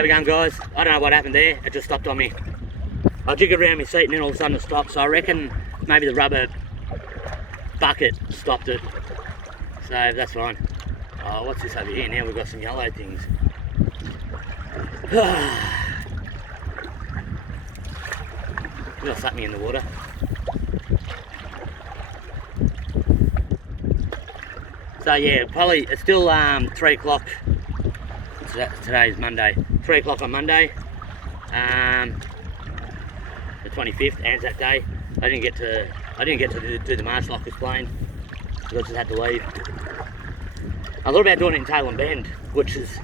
How we going, guys? I don't know what happened there. It just stopped on me. I jiggered around my seat and then all of a sudden it stopped. So I reckon maybe the rubber bucket stopped it. So that's fine. Oh, what's this over here? Now we've got some yellow things. It'll suck me in the water. So yeah, probably it's still 3 o'clock. Today's Monday. 3 o'clock on Monday. The 25th, Anzac Day. I didn't get to do the march like explained. I just had to leave. I thought about doing it in Tailem Bend, which is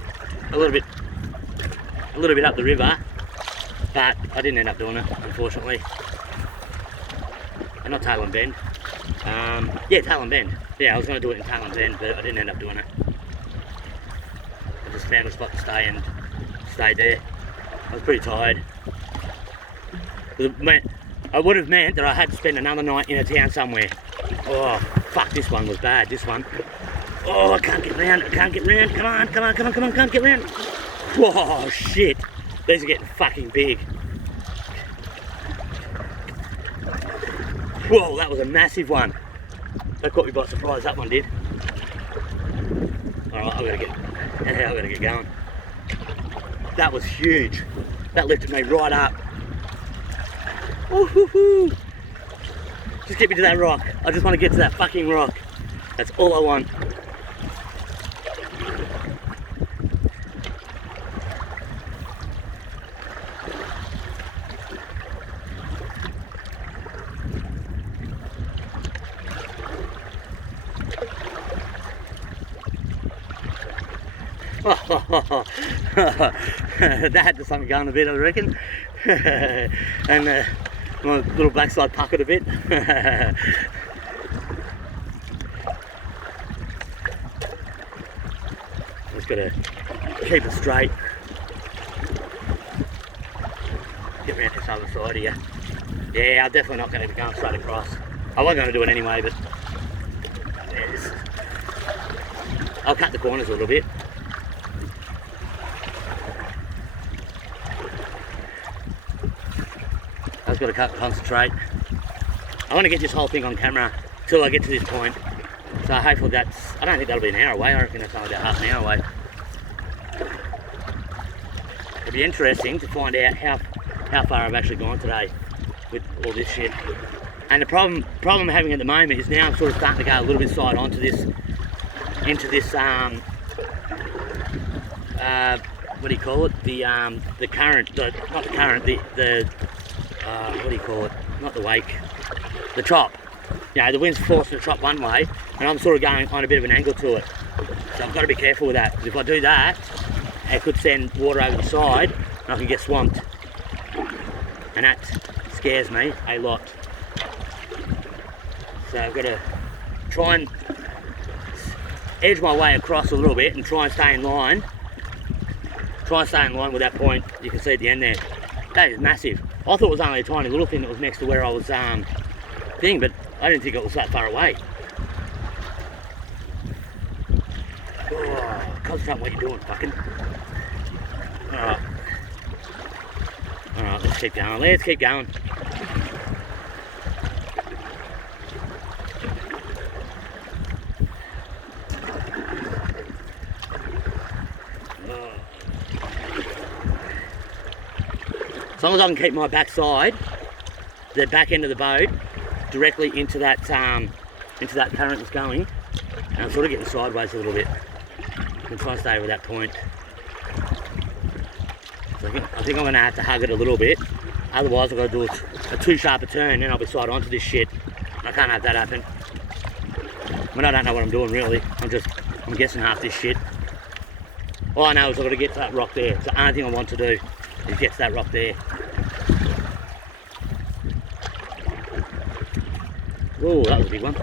a little bit up the river, but I didn't end up doing it, unfortunately. Not Tailem Bend. Yeah, Tailem Bend. Yeah, I was going to do it in Tailem Bend, but I didn't end up doing it. I just found a spot to stay and stayed there. I was pretty tired. I would have meant that I had to spend another night in a town somewhere. Oh, fuck, this one was bad, this one. Oh, I can't get round, Come on, can't get round. Whoa, shit. These are getting fucking big. Whoa, that was a massive one. That caught me by surprise, that one did. Alright, I've got to get going. That was huge. That lifted me right up. Woo-hoo-hoo. Just get me to that rock. I just want to get to that fucking rock. That's all I want. That had something going a bit, I reckon. And my little backside puckered a bit. Just gotta keep it straight. Get around this other side here. Yeah, I'm definitely not going to be going straight across. I was going to do it anyway, but yes. I'll cut the corners a little bit. I've got to concentrate. I want to get this whole thing on camera till I get to this point. So hopefully I don't think that'll be an hour away. I reckon that's only about half an hour away. It'll be interesting to find out how far I've actually gone today with all this shit. And the problem I'm having at the moment is now I'm sort of starting to go a little bit side onto this, into this what do you call it? The current, not the current, the what do you call it? Not the wake, the chop. You know, the wind's forcing the chop one way, and I'm sort of going on a bit of an angle to it. So I've got to be careful with that, because if I do that, it could send water over the side, and I can get swamped. And that scares me a lot. So I've got to try and edge my way across a little bit and try and stay in line. Try and stay in line with that point you can see at the end there. That is massive. I thought it was only a tiny little thing that was next to where I was thing, but I didn't think it was that far away. Oh, concentrate on what you're doing, fucking. Alright. Alright, let's keep going. Let's keep going. As long as I can keep my backside, the back end of the boat, directly into that current that's going, and I'm sort of getting sideways a little bit. I'm trying to stay over that point. So I think I'm going to have to hug it a little bit. Otherwise I've got to do a too sharp a turn, then I'll be side onto this shit. I can't have that happen. I mean, I don't know what I'm doing really. I'm guessing half this shit. All I know is I've got to get to that rock there. It's the only thing I want to do. Is get to that rock there. Oh, that was a big one.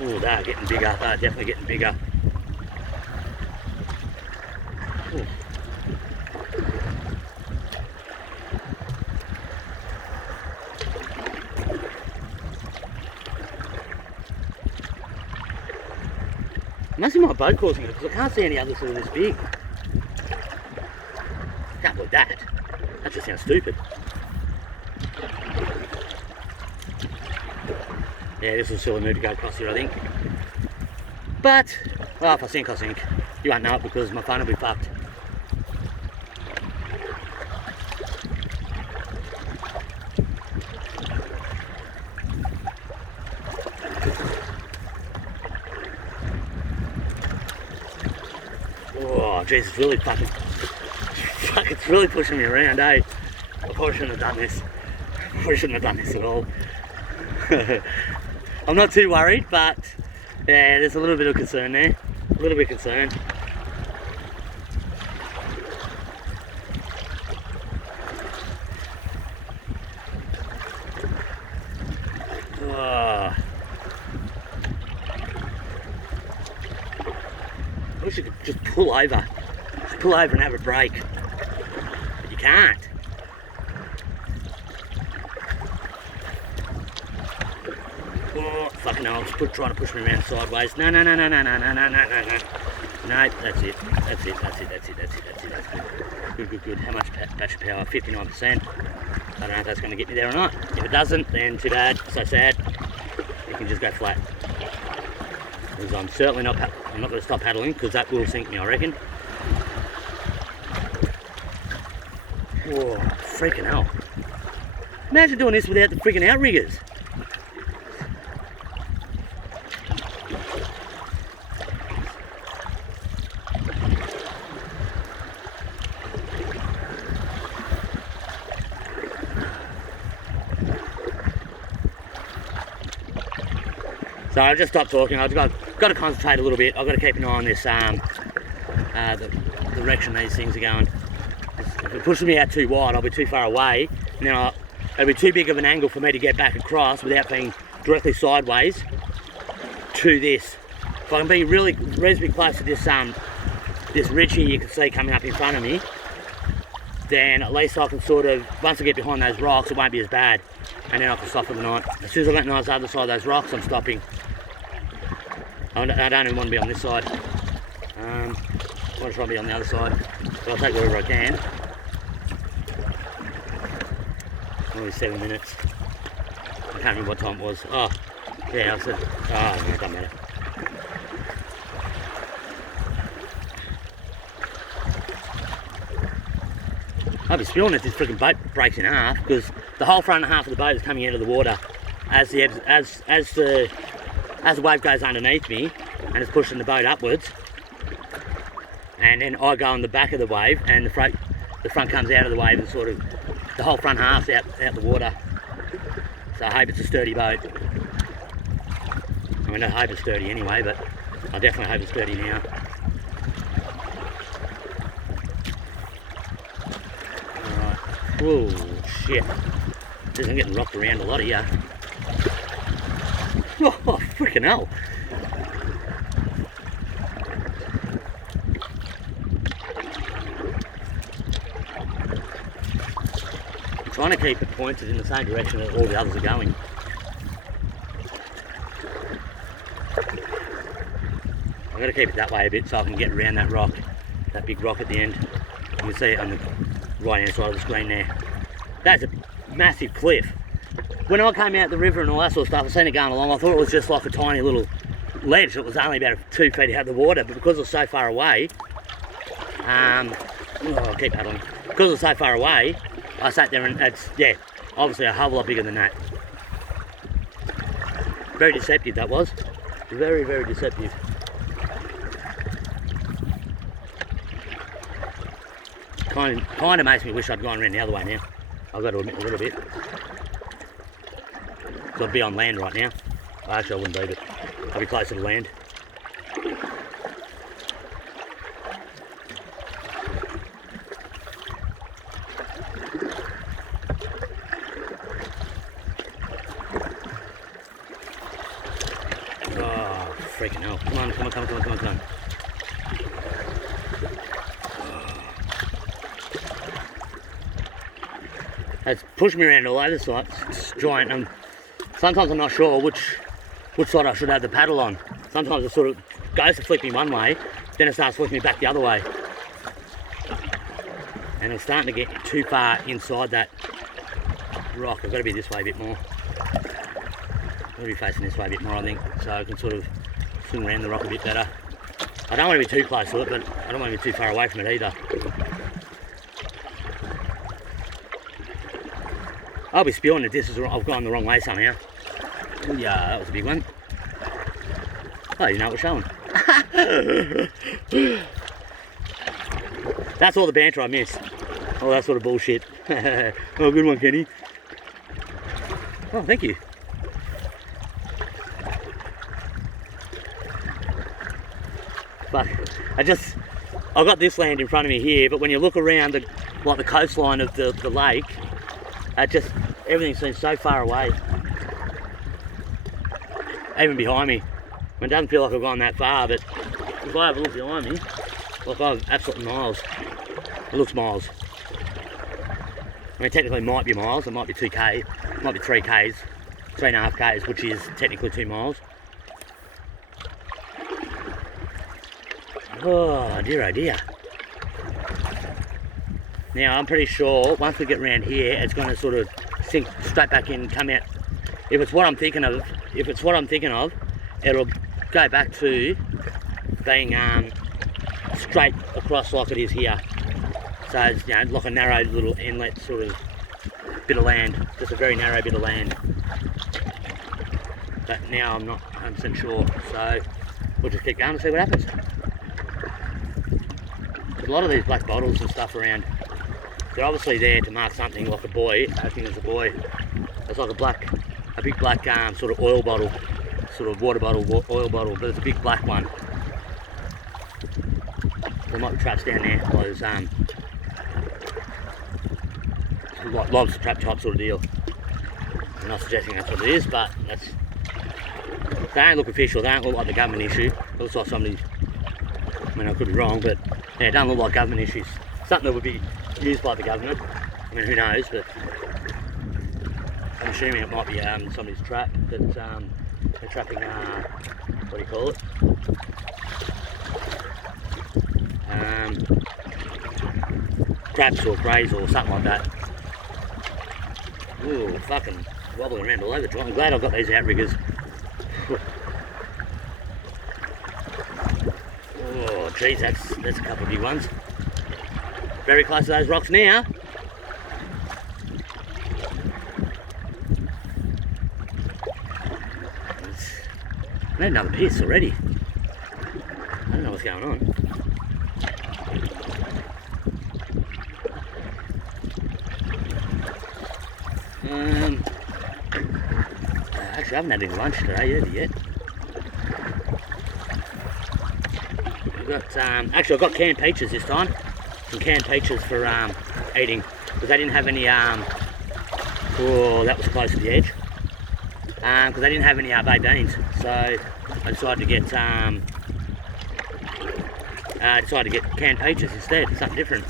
Oh, they're getting bigger. They're definitely getting bigger. Ooh. Must be my boat causing it, because I can't see any others that are this big. Can't believe that. That just sounds stupid. Yeah, this is a silly move to go across here, I think. But, well, if I sink, I sink. You won't know it because my phone will be fucked. Oh, jeez, it's really fucking... Fuck, it's really pushing me around, eh? I probably shouldn't have done this. I probably shouldn't have done this at all. I'm not too worried, but yeah, there's a little bit of concern there. A little bit concerned. Oh. I wish you could just pull over. Just pull over and have a break. But you can't. Oh, fucking hell, it's trying to push me around sideways. No. No, that's it. That's good. How much battery power? 59%. I don't know if that's going to get me there or not. If it doesn't, then too bad. So sad. You can just go flat. Because I'm certainly not going to stop paddling, because that will sink me, I reckon. Oh, freaking hell. Imagine doing this without the freaking outriggers. So I've just stopped talking. I've got to concentrate a little bit. I've got to keep an eye on this, the direction these things are going. If it pushes me out too wide, I'll be too far away. And then it'll be too big of an angle for me to get back across without being directly sideways to this. If I can be reasonably close to this this ridge here you can see coming up in front of me, then at least I can sort of, once I get behind those rocks, it won't be as bad. And then I can stop for the night. As soon as I get on the other side of those rocks, I'm stopping. I don't even want to be on this side. I want to try and be on the other side. But I'll take whatever I can. Only 7 minutes. I can't remember what time it was. Oh, yeah, I said, oh, no, it doesn't matter. I'll be spewing if this freaking boat breaks in half, because the whole front half of the boat is coming out of the water as the wave goes underneath me and it's pushing the boat upwards, and then I go on the back of the wave and the front comes out of the wave and sort of the whole front half's out the water. So I hope it's a sturdy boat. I mean, I hope it's sturdy anyway, but I definitely hope it's sturdy now. Oh shit, this is getting rocked around a lot here. Oh, freaking hell. I'm trying to keep it pointed in the same direction that all the others are going. I've got to keep it that way a bit so I can get around that rock, that big rock at the end. You can see it on the right hand side of the screen there. That's a massive cliff. When I came out the river and all that sort of stuff, I seen it going along, I thought it was just like a tiny little ledge that was only about 2 feet out of the water, but because it was so far away, I'll keep paddling. Because it was so far away, I sat there and it's, yeah, obviously a hell of a lot bigger than that. Very deceptive that was. Very, very deceptive. Kind of makes me wish I'd gone around the other way now. I've got to admit a little bit. So I'd be on land right now. Actually, I wouldn't be, but I'd be closer to land. Oh, freaking hell. Come on. It's pushed me around all over the side. It's giant. Sometimes I'm not sure which side I should have the paddle on. Sometimes I sort of goes to flick me one way, then it starts flicking me back the other way. And it's starting to get too far inside that rock. I've got to be this way a bit more. I've got to be facing this way a bit more, I think, so I can sort of swing around the rock a bit better. I don't want to be too close to it, but I don't want to be too far away from it either. I'll be spewing that I've gone the wrong way somehow. Yeah, that was a big one. Oh, you know what we're showing. That's all the banter I miss. All that sort of bullshit. Oh, good one, Kenny. Oh, thank you. But I've got this land in front of me here, but when you look around the coastline of the lake, everything seems so far away. Even behind me. It doesn't feel like I've gone that far, but if I have a look behind me, like I've absolutely miles. It looks miles. I mean, technically it might be miles, it might be 2k, it might be 3k's, 3.5k's, which is technically 2 miles. Oh dear, oh dear. Now I'm pretty sure once we get around here, it's going to sort of sink straight back in, come out. If it's what I'm thinking of, it'll go back to being straight across like it is here. So it's, you know, like a narrow little inlet sort of bit of land, just a very narrow bit of land. But now I'm not 100% sure, so we'll just keep going and see what happens. There's a lot of these black bottles and stuff around. They're obviously there to mark something, like a buoy. I think there's a buoy. It's like a big black sort of oil bottle, sort of water bottle, oil bottle, but it's a big black one. There might be traps down there. There's like lobster trap type sort of deal. I'm not suggesting that's what it is, but they don't look official. They don't look like the government issue. It looks like somebody. I mean, I could be wrong, but yeah, it doesn't look like government issues. Something that would be used by the government. I mean, who knows? But I'm assuming it might be somebody's trap. That they're trapping. What do you call it? Crabs or greys or something like that. Ooh, fucking wobbling around all over the joint. I'm glad I've got these outriggers. Oh, geez, that's a couple of big ones. Very close to those rocks now. I need another piss already. I don't know what's going on. Actually, I haven't had any lunch today either yet. I've got canned peaches this time. Some canned peaches for eating, because they didn't have any. Oh, that was close to the edge. Because they didn't have any baked beans, so I decided to get canned peaches instead. Something different.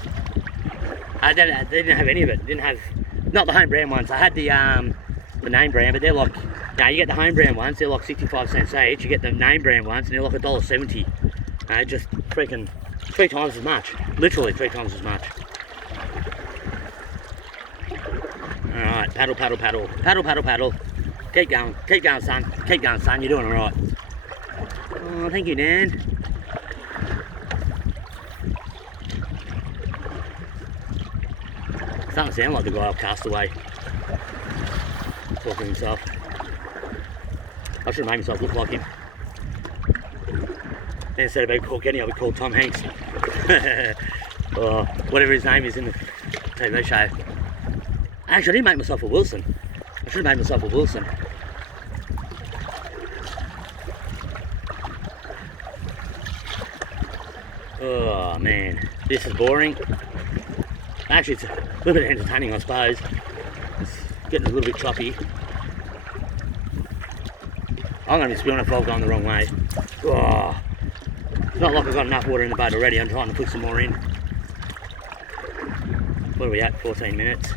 They didn't have any of it. Didn't have, not the home brand ones. I had the name brand, but they're like, you get the home brand ones, they're like 65 cents each. You get the name brand ones, and they're like $1.70. Just freaking 3 times as much. Literally 3 times as much. Alright, paddle, paddle, paddle. Paddle, paddle, paddle. Keep going, son. Keep going, son. You're doing alright. Oh, thank you, Dan. Starting to sound like the guy off Castaway. Talking to himself. I should have made myself look like him. Instead of being called Kenny, I'll be called Tom Hanks. Or whatever his name is in the TV show. Actually, I didn't make myself a Wilson. I should have made myself a Wilson. Oh man, this is boring. Actually, it's a little bit entertaining, I suppose. It's getting a little bit choppy. I'm going to be spewing if I've gone the wrong way. Oh, it's not like I've got enough water in the boat already. I'm trying to put some more in. What are we at? 14 minutes.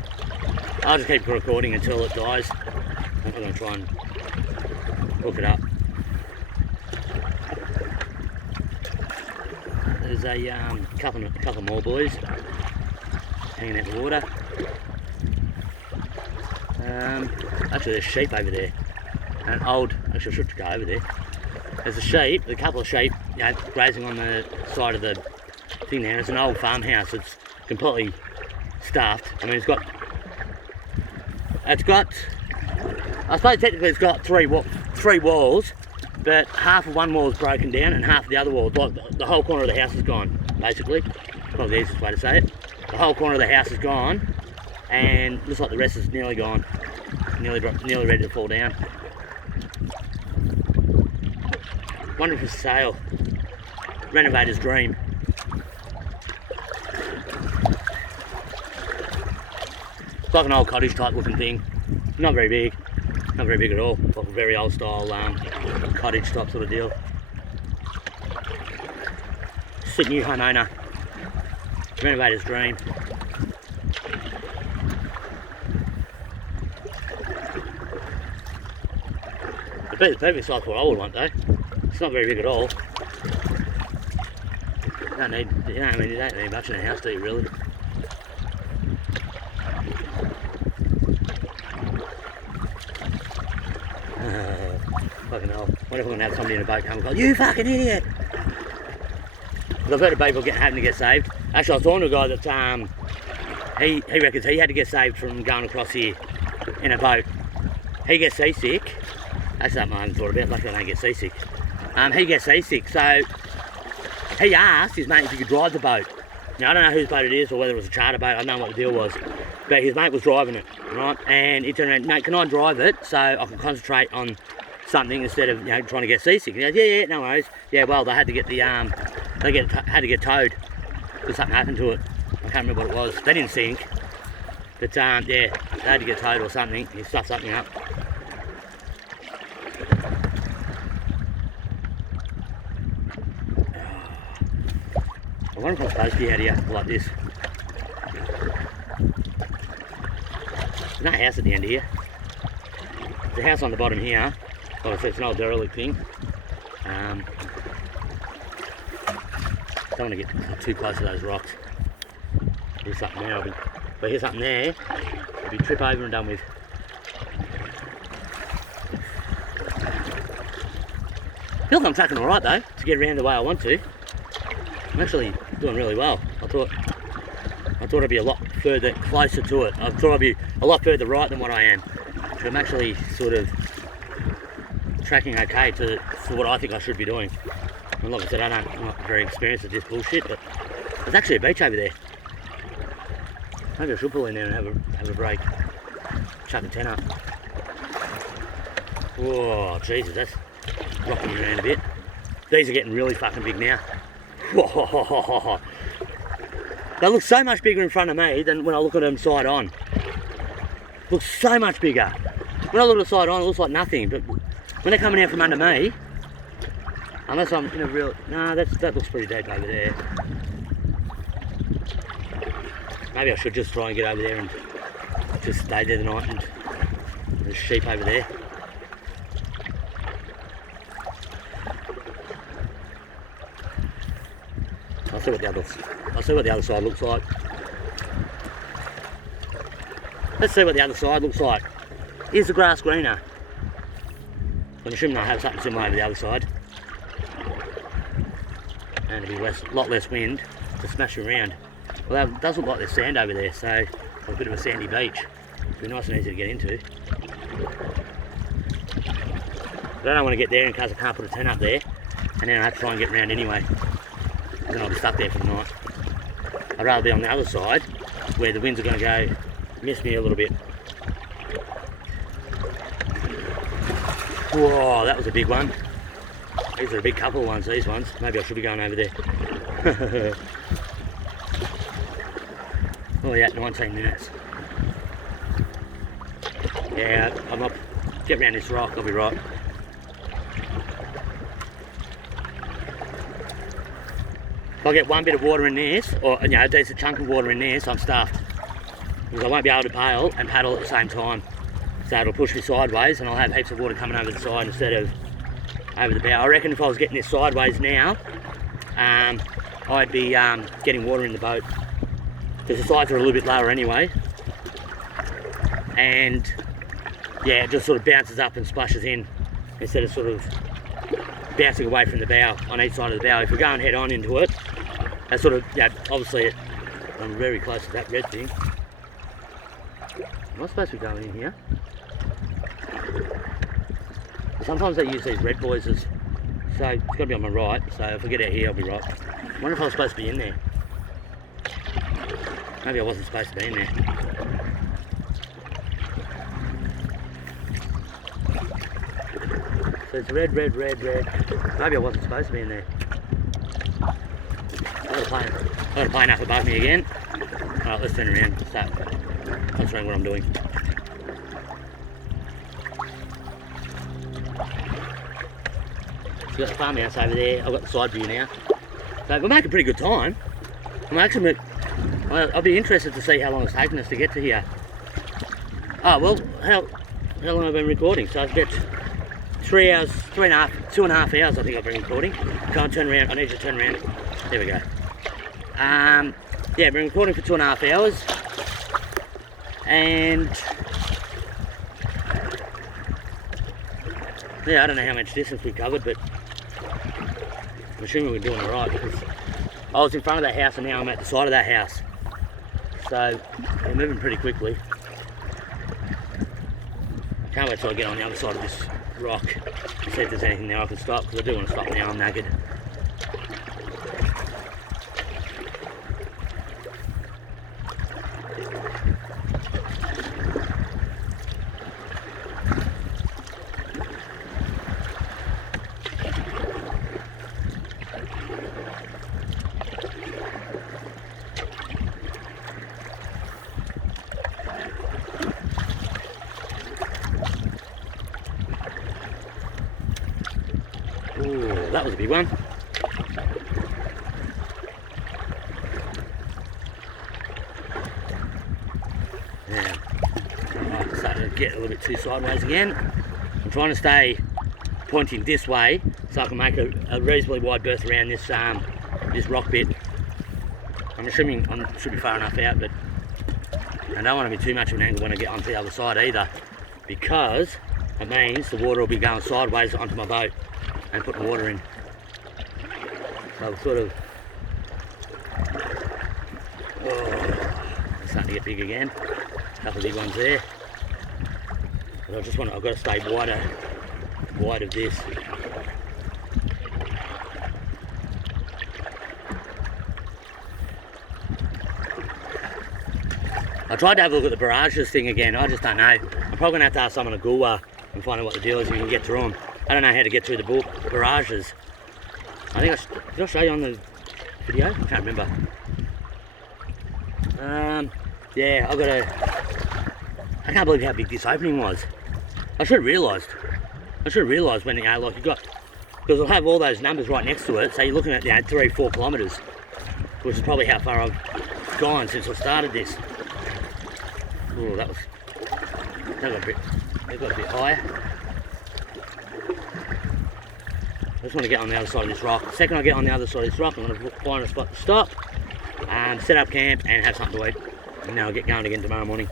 I'll just keep recording until it dies. I'm going to try and hook it up. a couple more boys hanging out in the water. Actually, there's sheep over there. Actually, I should go over there. There's a couple of sheep, you know, grazing on the side of the thing there. It's an old farmhouse. It's completely stuffed. I mean, I suppose technically it's got three walls, but half of one wall is broken down and half of the other wall, like the whole corner of the house is gone, basically. Probably the easiest way to say it. The whole corner of the house is gone, and looks like the rest is nearly gone. Nearly ready to fall down. Wonder if it's a sale. Renovator's dream. It's like an old cottage type looking thing. Not very big. Not very big at all. Like a very old style cottage type sort of deal. It's a new homeowner. Renovator's dream. The perfect size for what I would want though. It's not very big at all. You don't need much in a house, do you really? Fucking hell. What if I'm gonna have somebody in a boat come and go, "You fucking idiot!" Because I've heard of people having to get saved. Actually, I was talking to a guy that he reckons he had to get saved from going across here in a boat. He gets seasick. That's something I haven't thought about. Luckily I don't get seasick. He gets seasick, so he asked his mate if he could drive the boat. Now I don't know whose boat it is or whether it was a charter boat. I don't know what the deal was, but his mate was driving it, right? And he turned around, "Mate, can I drive it so I can concentrate on something instead of, you know, trying to get seasick?" And he goes, "Yeah, no worries." Yeah, well, they had to get had to get towed because something happened to it. I can't remember what it was. They didn't sink, but yeah, they had to get towed or something. He stuffed something up. I wonder if I'm supposed to be out here like this. There's no house at the end here. There's a house on the bottom here. Obviously it's an old derelict thing. Don't want to get too close to those rocks. Here's something there. But here's something there. It'll be trip over and done with. I feel like I'm tracking alright though, to get around the way I want to. I'm actually doing really well. I thought I'd be a lot closer to it. I thought I'd be a lot further right than what I am. So I'm actually sort of tracking okay for what I think I should be doing. And like I said, I'm not very experienced at this bullshit, but there's actually a beach over there. Maybe I should pull in there and have a break. Chuck a tent up. Whoa, Jesus, that's rocking me around a bit. These are getting really fucking big now. Whoa. They look so much bigger in front of me than when I look at them side on. Looks so much bigger. When I look at the side on, it looks like nothing, but when they're coming out from under me, unless I'm in a real... Nah, that looks pretty deep over there. Maybe I should just try and get over there and just stay there the night, and there's sheep over there. I'll see what the other side looks like. Let's see what the other side looks like. Is the grass greener? I'm assuming they'll have something similar over the other side. And it'll be a lot less wind to smash you around. Well, it does look like there's sand over there, so a bit of a sandy beach. It'll be nice and easy to get into. But I don't want to get there in case I can't put a tent up there, and then I have to try and get around anyway. Then I'll be stuck there for the night. I'd rather be on the other side, where the winds are going to go miss me a little bit. Whoa, that was a big one. These are a big couple of ones, these ones. Maybe I should be going over there. Oh yeah, 19 minutes. Yeah, I'm up. Get around this rock, I'll be right. If I get one bit of water in this, or you know, a decent chunk of water in there, so I'm stuffed. Because I won't be able to pail and paddle at the same time. So it'll push me sideways and I'll have heaps of water coming over the side instead of over the bow. I reckon if I was getting this sideways now, I'd be getting water in the boat, because the sides are a little bit lower anyway, and yeah, it just sort of bounces up and splashes in instead of sort of bouncing away from the bow on each side of the bow. If we're going head on into it, that's sort of, yeah, obviously I'm very close to that red thing. Am I supposed to be going in here? Sometimes they use these red buoys as, so it's got to be on my right, so if I get out here I'll be right. I wonder if I was supposed to be in there. Maybe I wasn't supposed to be in there. So it's red, red, red, red. Maybe I wasn't supposed to be in there. I've got a plane up above me again. Alright, let's turn around and start concentrating what I'm doing. So we've got the farmhouse over there. I've got the side view now. So we're making pretty good time. I'll be interested to see how long it's taken us to get to here. Oh well, how long have I been recording? So it's about 3 hours, 2.5 hours I think I've been recording. Can't turn around, I need to turn around. There we go. Yeah, I've been recording for 2.5 hours. And yeah, I don't know how much distance we covered, but I'm assuming we're doing alright, because I was in front of that house and now I'm at the side of that house. So we're moving pretty quickly. I can't wait till I get on the other side of this rock and see if there's anything there I can stop, because I do want to stop now. I'm naked. Ooh, that was a big one. Yeah, I'm starting to get a little bit too sideways again. I'm trying to stay pointing this way so I can make a reasonably wide berth around this this rock bit. I'm assuming I should be far enough out, but I don't want to be too much of an angle when I get onto the other side either, because it means the water will be going sideways onto my boat and putting water in. So I'm sort of, it's starting to get big again. A couple of big ones there. But I've got to stay wide of this. I tried to have a look at the barrages thing again. I just don't know. I'm probably going to have to ask someone at Goolwa and find out what the deal is if you can get through them. I don't know how to get through the barrages. I think did I show you on the video? I can't remember. Yeah, I can't believe how big this opening was. I should have realised. When, like you got, because it'll have all those numbers right next to it, so you're looking at, 3-4 kilometres, which is probably how far I've gone since I started this. Oh, that got a bit higher. I just want to get on the other side of this rock. The second I get on the other side of this rock, I'm going to find a spot to stop, set up camp and have something to eat. And then I'll get going again tomorrow morning.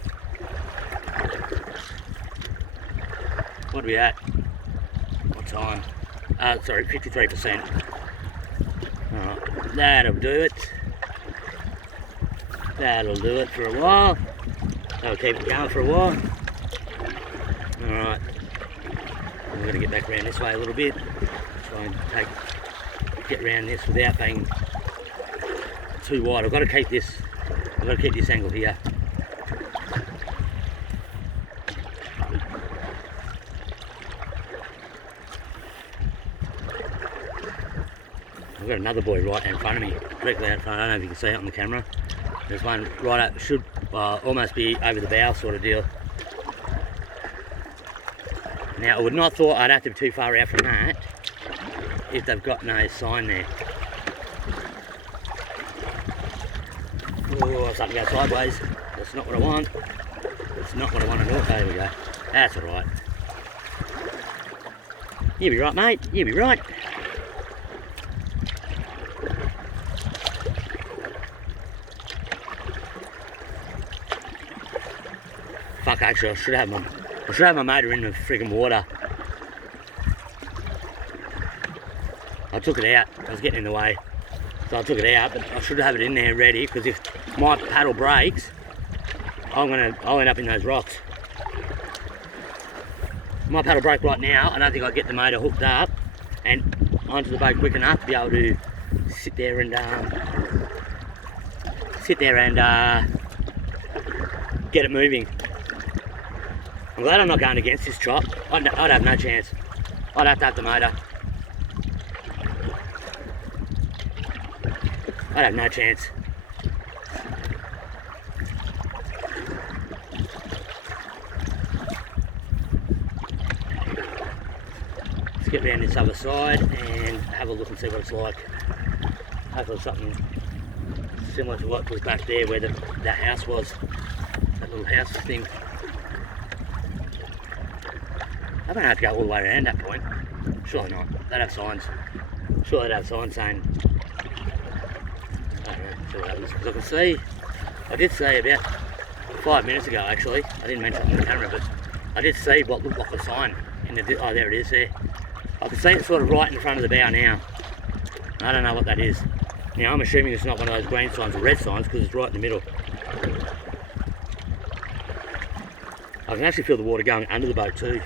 What are we at? What time? Sorry, 53%. Alright, that'll do it. That'll do it for a while. That'll keep it going for a while. Alright. I'm going to get back around this way a little bit. Try and get around this without being too wide. I've got to keep this angle here. I've got another buoy right in front of me, directly out front. I don't know if you can see it on the camera. There's one right up, should almost be over the bow sort of deal. Now I would not thought I'd have to be too far out from that if they've got no sign there. Oh, it's starting to go sideways. That's not what I want. That's not what I want to do. There we go. That's alright. You'll be right, mate. You'll be right. Fuck, actually, I should have my motor in the friggin' water. I took it out. I was getting in the way. So I took it out, but I should have it in there ready, because if my paddle breaks, I'll end up in those rocks. If my paddle broke right now, I don't think I'd get the motor hooked up and onto the boat quick enough to be able to sit there and get it moving. I'm glad I'm not going against this chop. I'd have no chance. I'd have to have the motor. I'd have no chance. Let's get around this other side and have a look and see what it's like. Hopefully something similar to what was back there where that house was. That little house thing. I don't have to go all the way around that point. Surely not. They'd have signs. Surely they'd have signs saying, I don't know, see what happens. Because I can see, I did see about 5 minutes ago actually, I didn't mention it on the camera, but I did see what looked like a sign in the, oh there it is there. I can see it sort of right in front of the bow now. I don't know what that is. Now I'm assuming it's not one of those green signs or red signs because it's right in the middle. I can actually feel the water going under the boat too.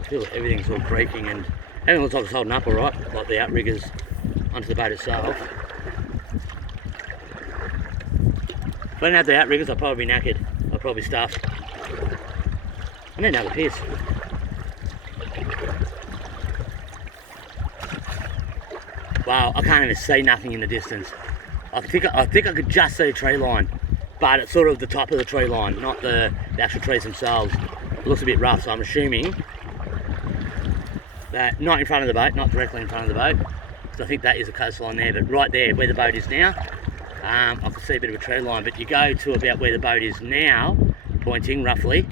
I feel everything's all creaking and everything looks like it's holding up alright, like the outriggers onto the boat itself. If I didn't have the outriggers, I'd probably be knackered. I'd probably be stuffed. I need another piss. Wow, I can't even see nothing in the distance. I think I could just see a tree line, but it's sort of the top of the tree line, not the actual trees themselves. It looks a bit rough, so I'm assuming that not in front of the boat, not directly in front of the boat, because I think that is a coastline there, but right there where the boat is now, I can see a bit of a tree line, but you go to about where the boat is now, pointing roughly,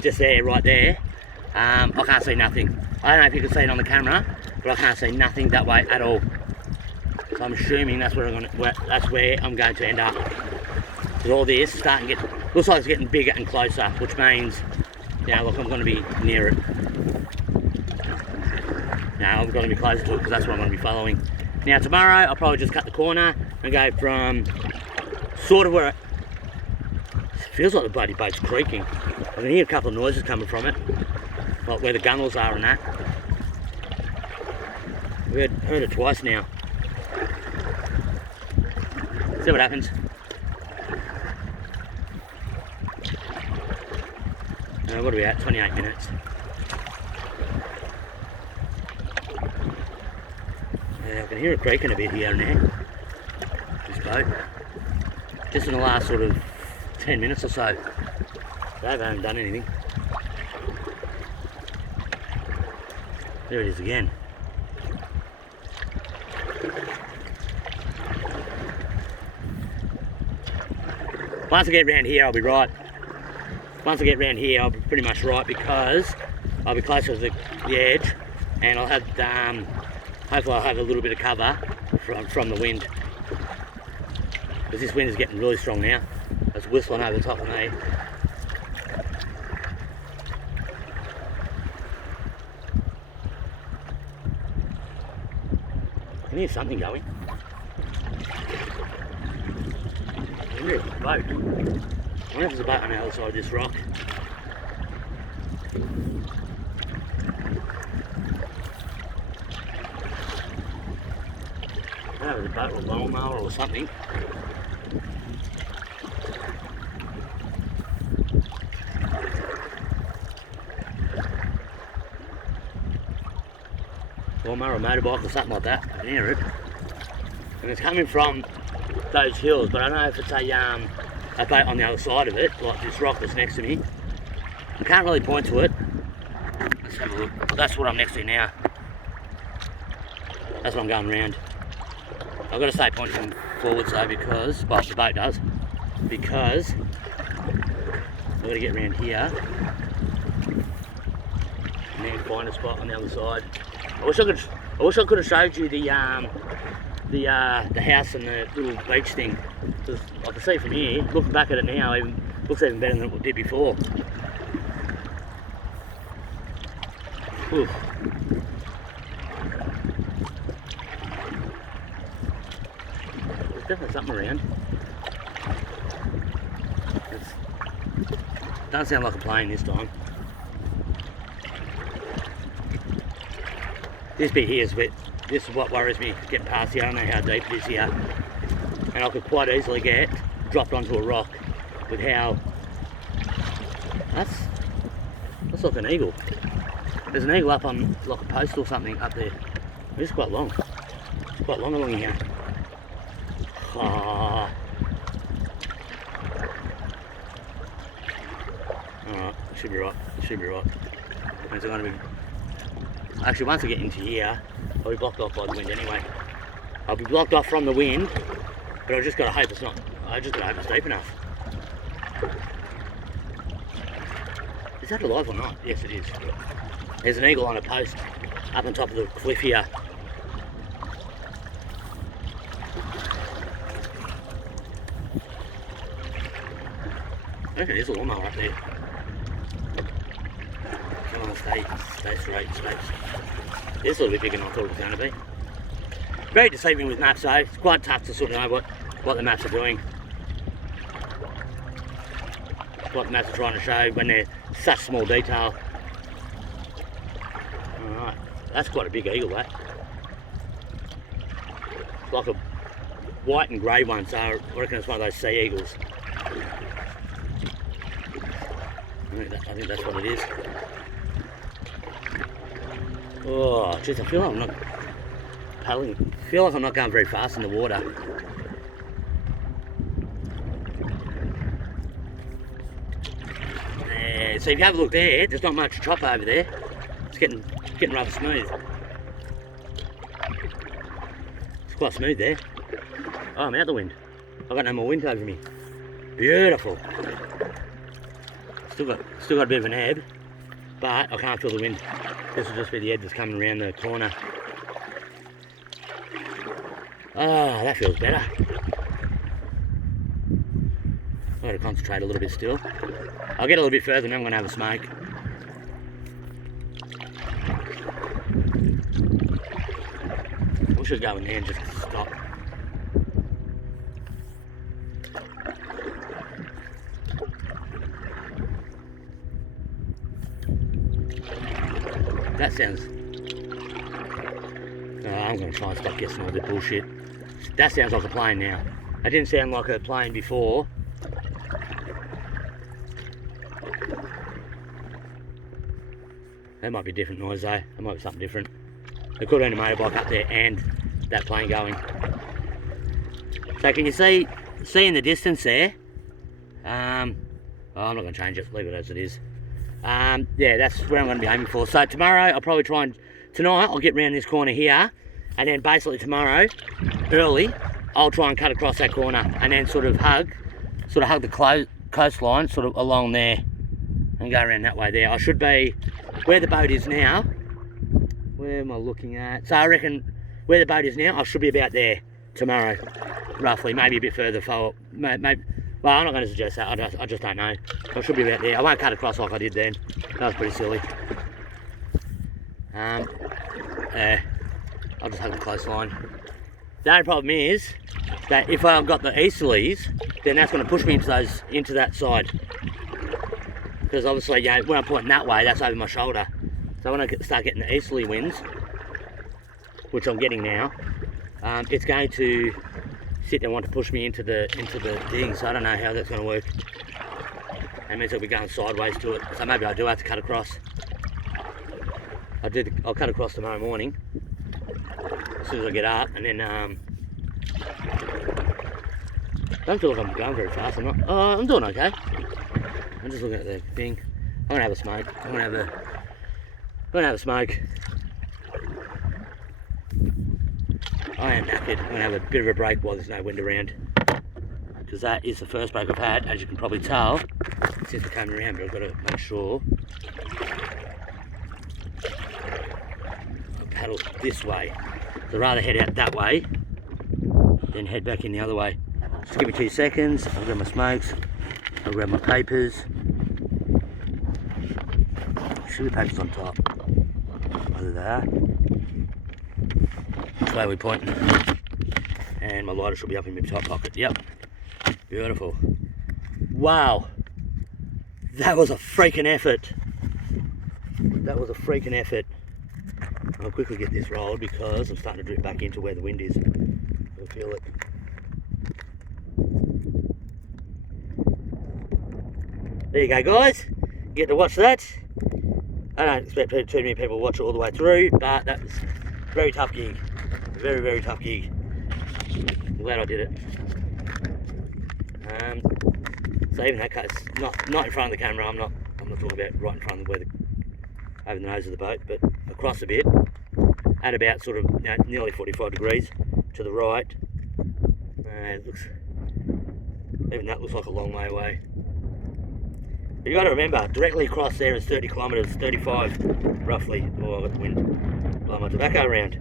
just there, right there, I can't see nothing. I don't know if you can see it on the camera, but I can't see nothing that way at all. So I'm assuming that's where I'm going to end up. Because all this is starting to get, looks like it's getting bigger and closer, which means, you know, look, I'm going to be near it. No, I'm going to be closer to it because that's what I'm going to be following. Now tomorrow, I'll probably just cut the corner and go from sort of where it feels like the bloody boat's creaking. I can hear a couple of noises coming from it, like where the gunnels are and that. We've heard it twice now. See what happens. What are we at? 28 minutes. Yeah, I can hear it creaking a bit here and there. This boat. Just in the last sort of 10 minutes or so. They haven't done anything. There it is again. Once I get around here, I'll be right. Once I get around here, I'll be pretty much right because I'll be closer to the edge and I'll have, hopefully I'll have a little bit of cover from the wind. Because this wind is getting really strong now. It's whistling over the top of me. I can hear something going. I wonder if it's a boat. I wonder if there's a boat on the other side of this rock. I don't know if it's a boat or a lawnmower or something. Lawnmower or motorbike or something like that. I can hear it. And it's coming from those hills, but I don't know if it's a boat on the other side of it, like this rock that's next to me. I can't really point to it. Let's have a look. That's what I'm next to now. That's what I'm going around. I've got to stay pointing forwards though because, well, the boat does, because I've got to get around here and then find a spot on the other side. I wish I could have showed you the house and the little beach thing. Because I can see from here, looking back at it now, even Looks even better than it did before. Oof. There's definitely something around. Doesn't sound like a plane this time. This bit here is a bit, this is what worries me, getting past here. I don't know how deep it is here. And I could quite easily get dropped onto a rock with how, that's like an eagle. There's an eagle up on like a post or something up there. It's quite long. It's quite long along here. Oh. Alright, should be right. Should be right. Means I'm gonna be. Actually, once I get into here, I'll be blocked off by the wind anyway. I'll be blocked off from the wind, but I've just got to hope it's not. I just got to hope it's deep enough. Is that alive or not? Yes, it is. There's an eagle on a post up on top of the cliff here. I reckon there's a lawnmower up there. Come on, stay straight, stay. It's a little bit bigger than I thought it was going to be. Very deceiving with maps though. It's quite tough to sort of know what the maps are doing. What the maps are trying to show when they're such small detail. Alright, that's quite a big eagle, that. It's like a white and grey one, so I reckon it's one of those sea eagles. I think that's what it is. Oh, jeez, I feel like I'm not paddling. I feel like I'm not going very fast in the water. Yeah, so if you have a look there, there's not much chop over there. It's getting rather smooth. It's quite smooth there. Oh, I'm out the wind. I've got no more wind over me. Beautiful. Still got a bit of an ebb, but I can't feel the wind. This will just be the ebb that's coming around the corner. Oh, that feels better. I've got to concentrate a little bit still. I'll get a little bit further and then I'm going to have a smoke. We should go in there and just stop. That sounds... Oh, I'm going to try and stop guessing all the bullshit. That sounds like a plane now. It didn't sound like a plane before. That might be a different noise though. That might be something different. There could have been a motorbike up there and that plane going. So can you see in the distance there? Oh, I'm not going to change it. Leave it as it is. Yeah, that's where I'm going to be aiming for. So tomorrow, I'll probably try and... Tonight, I'll get round this corner here. And then basically tomorrow, early, I'll try and cut across that corner. And then sort of hug the coastline, sort of along there. And go around that way there. I should be... Where the boat is now... Where am I looking at? So I reckon where the boat is now, I should be about there tomorrow. Roughly, maybe a bit further forward. Maybe... Well, I'm not going to suggest that, I just don't know. I should be about there. I won't cut across like I did then. That was pretty silly. I'll just have a close line. The only problem is that if I've got the easterlies, then that's going to push me into that side. Because obviously, you know, when I'm pointing that way, that's over my shoulder. So when I start getting the easterly winds, which I'm getting now, it's going to sit there and want to push me into the thing, so I don't know how that's going to work. That means I'll be going sideways to it, so maybe I do have to cut across. I'll cut across tomorrow morning, as soon as I get up, and then, I don't feel like I'm going very fast, I'm doing okay. I'm just looking at the thing. I'm going to have a smoke, I'm going to have a smoke. I am knackered. I'm going to have a bit of a break while there's no wind around. Because that is the first break I've had, as you can probably tell, since we came around, but I've got to make sure I paddle this way. So I'd rather head out that way than head back in the other way. Just give me 2 seconds, I'll grab my smokes. I'll grab my papers. Chili papers on top. Like that. Which way are we pointing? And my lighter should be up in my top pocket. Yep. Beautiful. Wow. That was a freaking effort. That was a freaking effort. I'll quickly get this rolled because I'm starting to drip back into where the wind is. I feel it. There you go, guys. You get to watch that. I don't expect too many people to watch it all the way through, but that was a very tough gig. Very, very tough gig. I'm glad I did it. So even that case, not in front of the camera. I'm not talking about right in front of over the nose of the boat, but across a bit, at about sort of nearly 45 degrees to the right. Even that looks like a long way away. But you got to remember, directly across there is 30 kilometres, 35 roughly. Oh, I've got the wind blowing my tobacco around.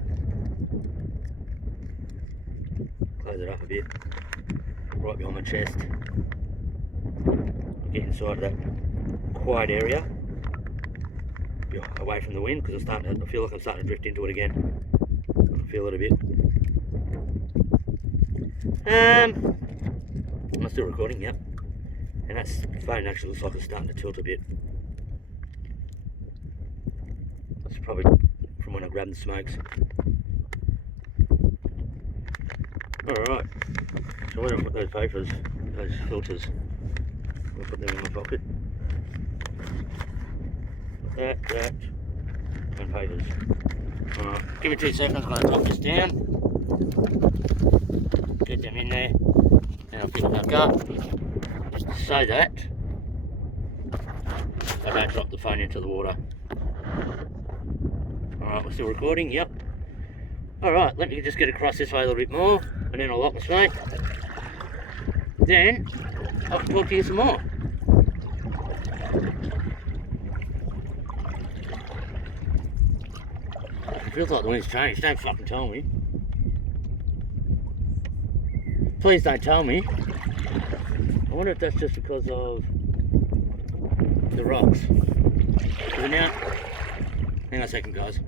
Close it up a bit, right behind my chest. Get inside of that quiet area, away from the wind, because I feel like I'm starting to drift into it again. I can feel it a bit. Am I still recording? Yep. And that phone actually looks like it's starting to tilt a bit. That's probably from when I grabbed the smokes. Alright, so where do I put those papers, those filters? I'll put them in my pocket. That, and papers. Alright, give me 2 seconds, I'm going to drop this down. Get them in there, and I'll pick it back up. Just so that I don't drop the phone into the water. Alright, we're still recording, yep. Alright, let me just get across this way a little bit more, and then I'll lock my smoke. Then I can talk to you some more. It feels like the wind's changed, don't fucking tell me. Please don't tell me. I wonder if that's just because of the rocks. Is it now? Hang on a second, guys.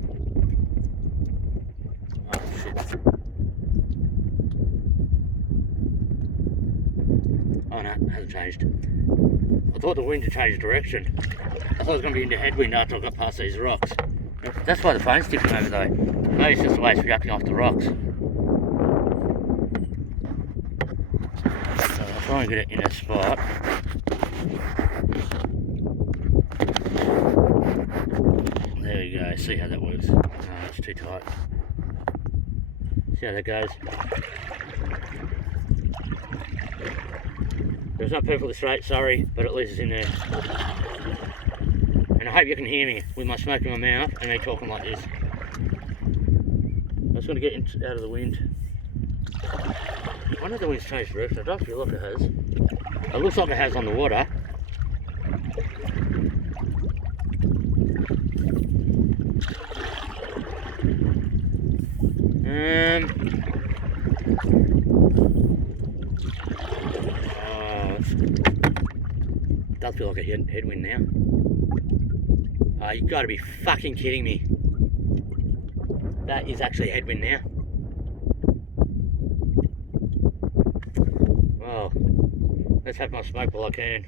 Oh shit. Oh no, it hasn't changed. I thought the wind had changed direction. I thought it was going to be into headwind after I got past these rocks. That's why the phone's tipping over though. Maybe it's just the way it's reacting off the rocks. So I'll try and get it in a spot. There we go, see how that works. No, it's too tight. See how that goes. It's not perfectly straight, sorry, but at least it's in there. And I hope you can hear me with my smoke in my mouth and me talking like this. I'm just going to get out of the wind. I wonder if the wind's changed direction. I don't feel like it has. It looks like it has on the water. Does feel like a headwind now. Oh, you've got to be fucking kidding me. That is actually a headwind now. Oh, let's have my smoke while I can.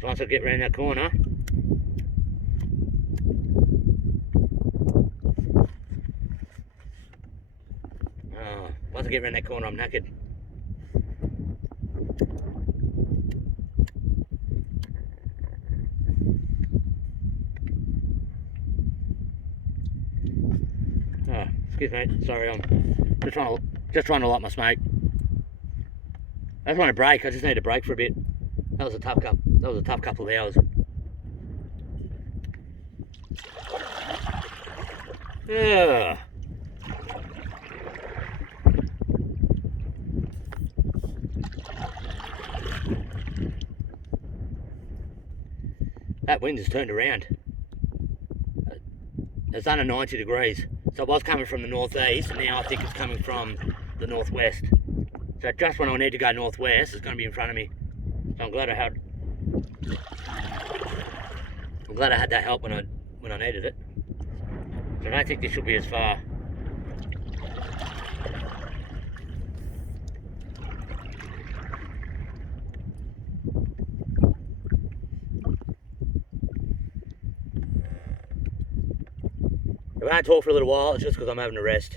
So once I get around that corner, I'm knackered. Oh, excuse me, sorry, I'm just trying to light my smoke. I just want a break. I just need a break for a bit. That was a tough couple of hours. Yeah. That wind has turned around. It's under 90 degrees. So it was coming from the northeast, and now I think it's coming from the northwest. So just when I need to go northwest, it's going to be in front of me. So I'm glad I had that help when I needed it. So I don't think this should be as far. If I don't talk for a little while, it's just because I'm having a rest.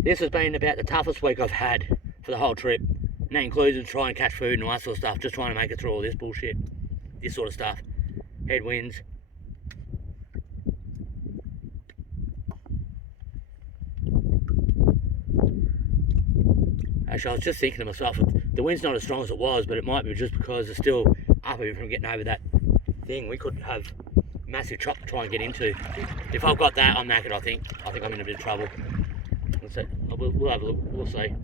This has been about the toughest week I've had for the whole trip. And that includes trying to catch food and all that sort of stuff, just trying to make it through all this bullshit. This sort of stuff. Headwinds. Actually, I was just thinking to myself, the wind's not as strong as it was, but it might be just because it's still up from getting over that thing. We could have massive chop to try and get into. If I've got that, I'm knackered, I think. I think I'm in a bit of trouble. So we'll have a look, we'll see.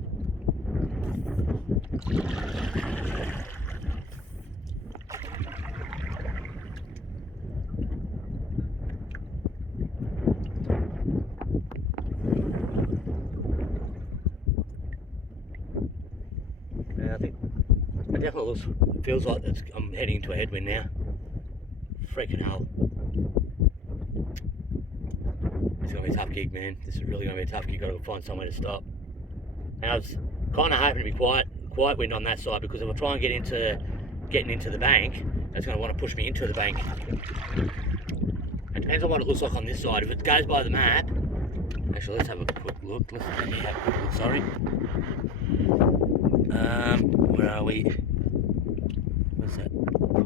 Yeah, I think it definitely feels like I'm heading into a headwind now. Freaking hell. It's going to be a tough gig, man. This is really going to be a tough gig. You've got to find somewhere to stop. And I was kind of hoping to be quiet wind on that side, because if I try and getting into the bank, that's going to want to push me into the bank. It depends on what it looks like on this side. If it goes by the map, actually, let's have a quick look. Sorry. Where are we? Where's that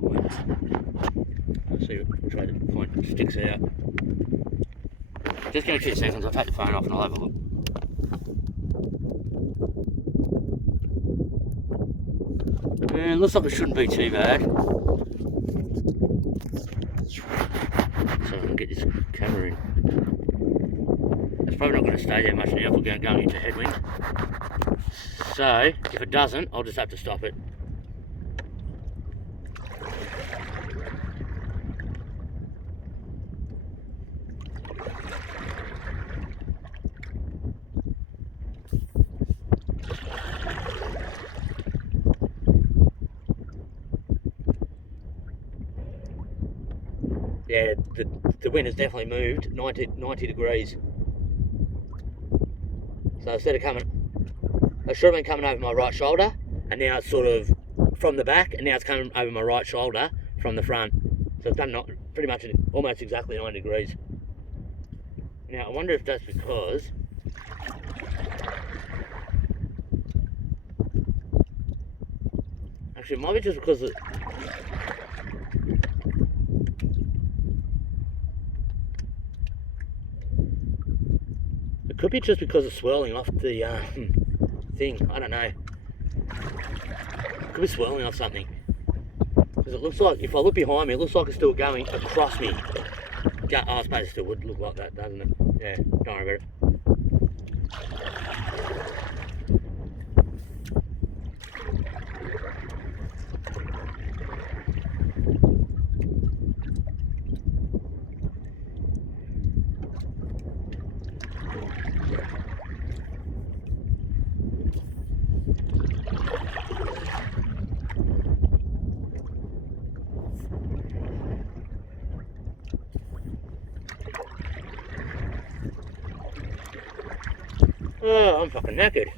point? Let's see. We'll try to find sticks out. Just give me 2 seconds. I'll take the phone off and I'll have a look. And looks like it shouldn't be too bad. So I can get this camera in. It's probably not going to stay there much now if we're going into headwind. So if it doesn't, I'll just have to stop it. Yeah, the wind has definitely moved 90 degrees. So instead of it should have been coming over my right shoulder, and now it's sort of from the back, and now it's coming over my right shoulder from the front. So it's done pretty much almost exactly 90 degrees. Now I wonder if that's because actually it might be just because it could be just because of swirling off the thing. I don't know. It could be swirling off something. Because it looks like, if I look behind me, it looks like it's still going across me. Oh, I suppose it still would look like that, doesn't it? Yeah, don't worry about it. Oh, I'm fucking knackered.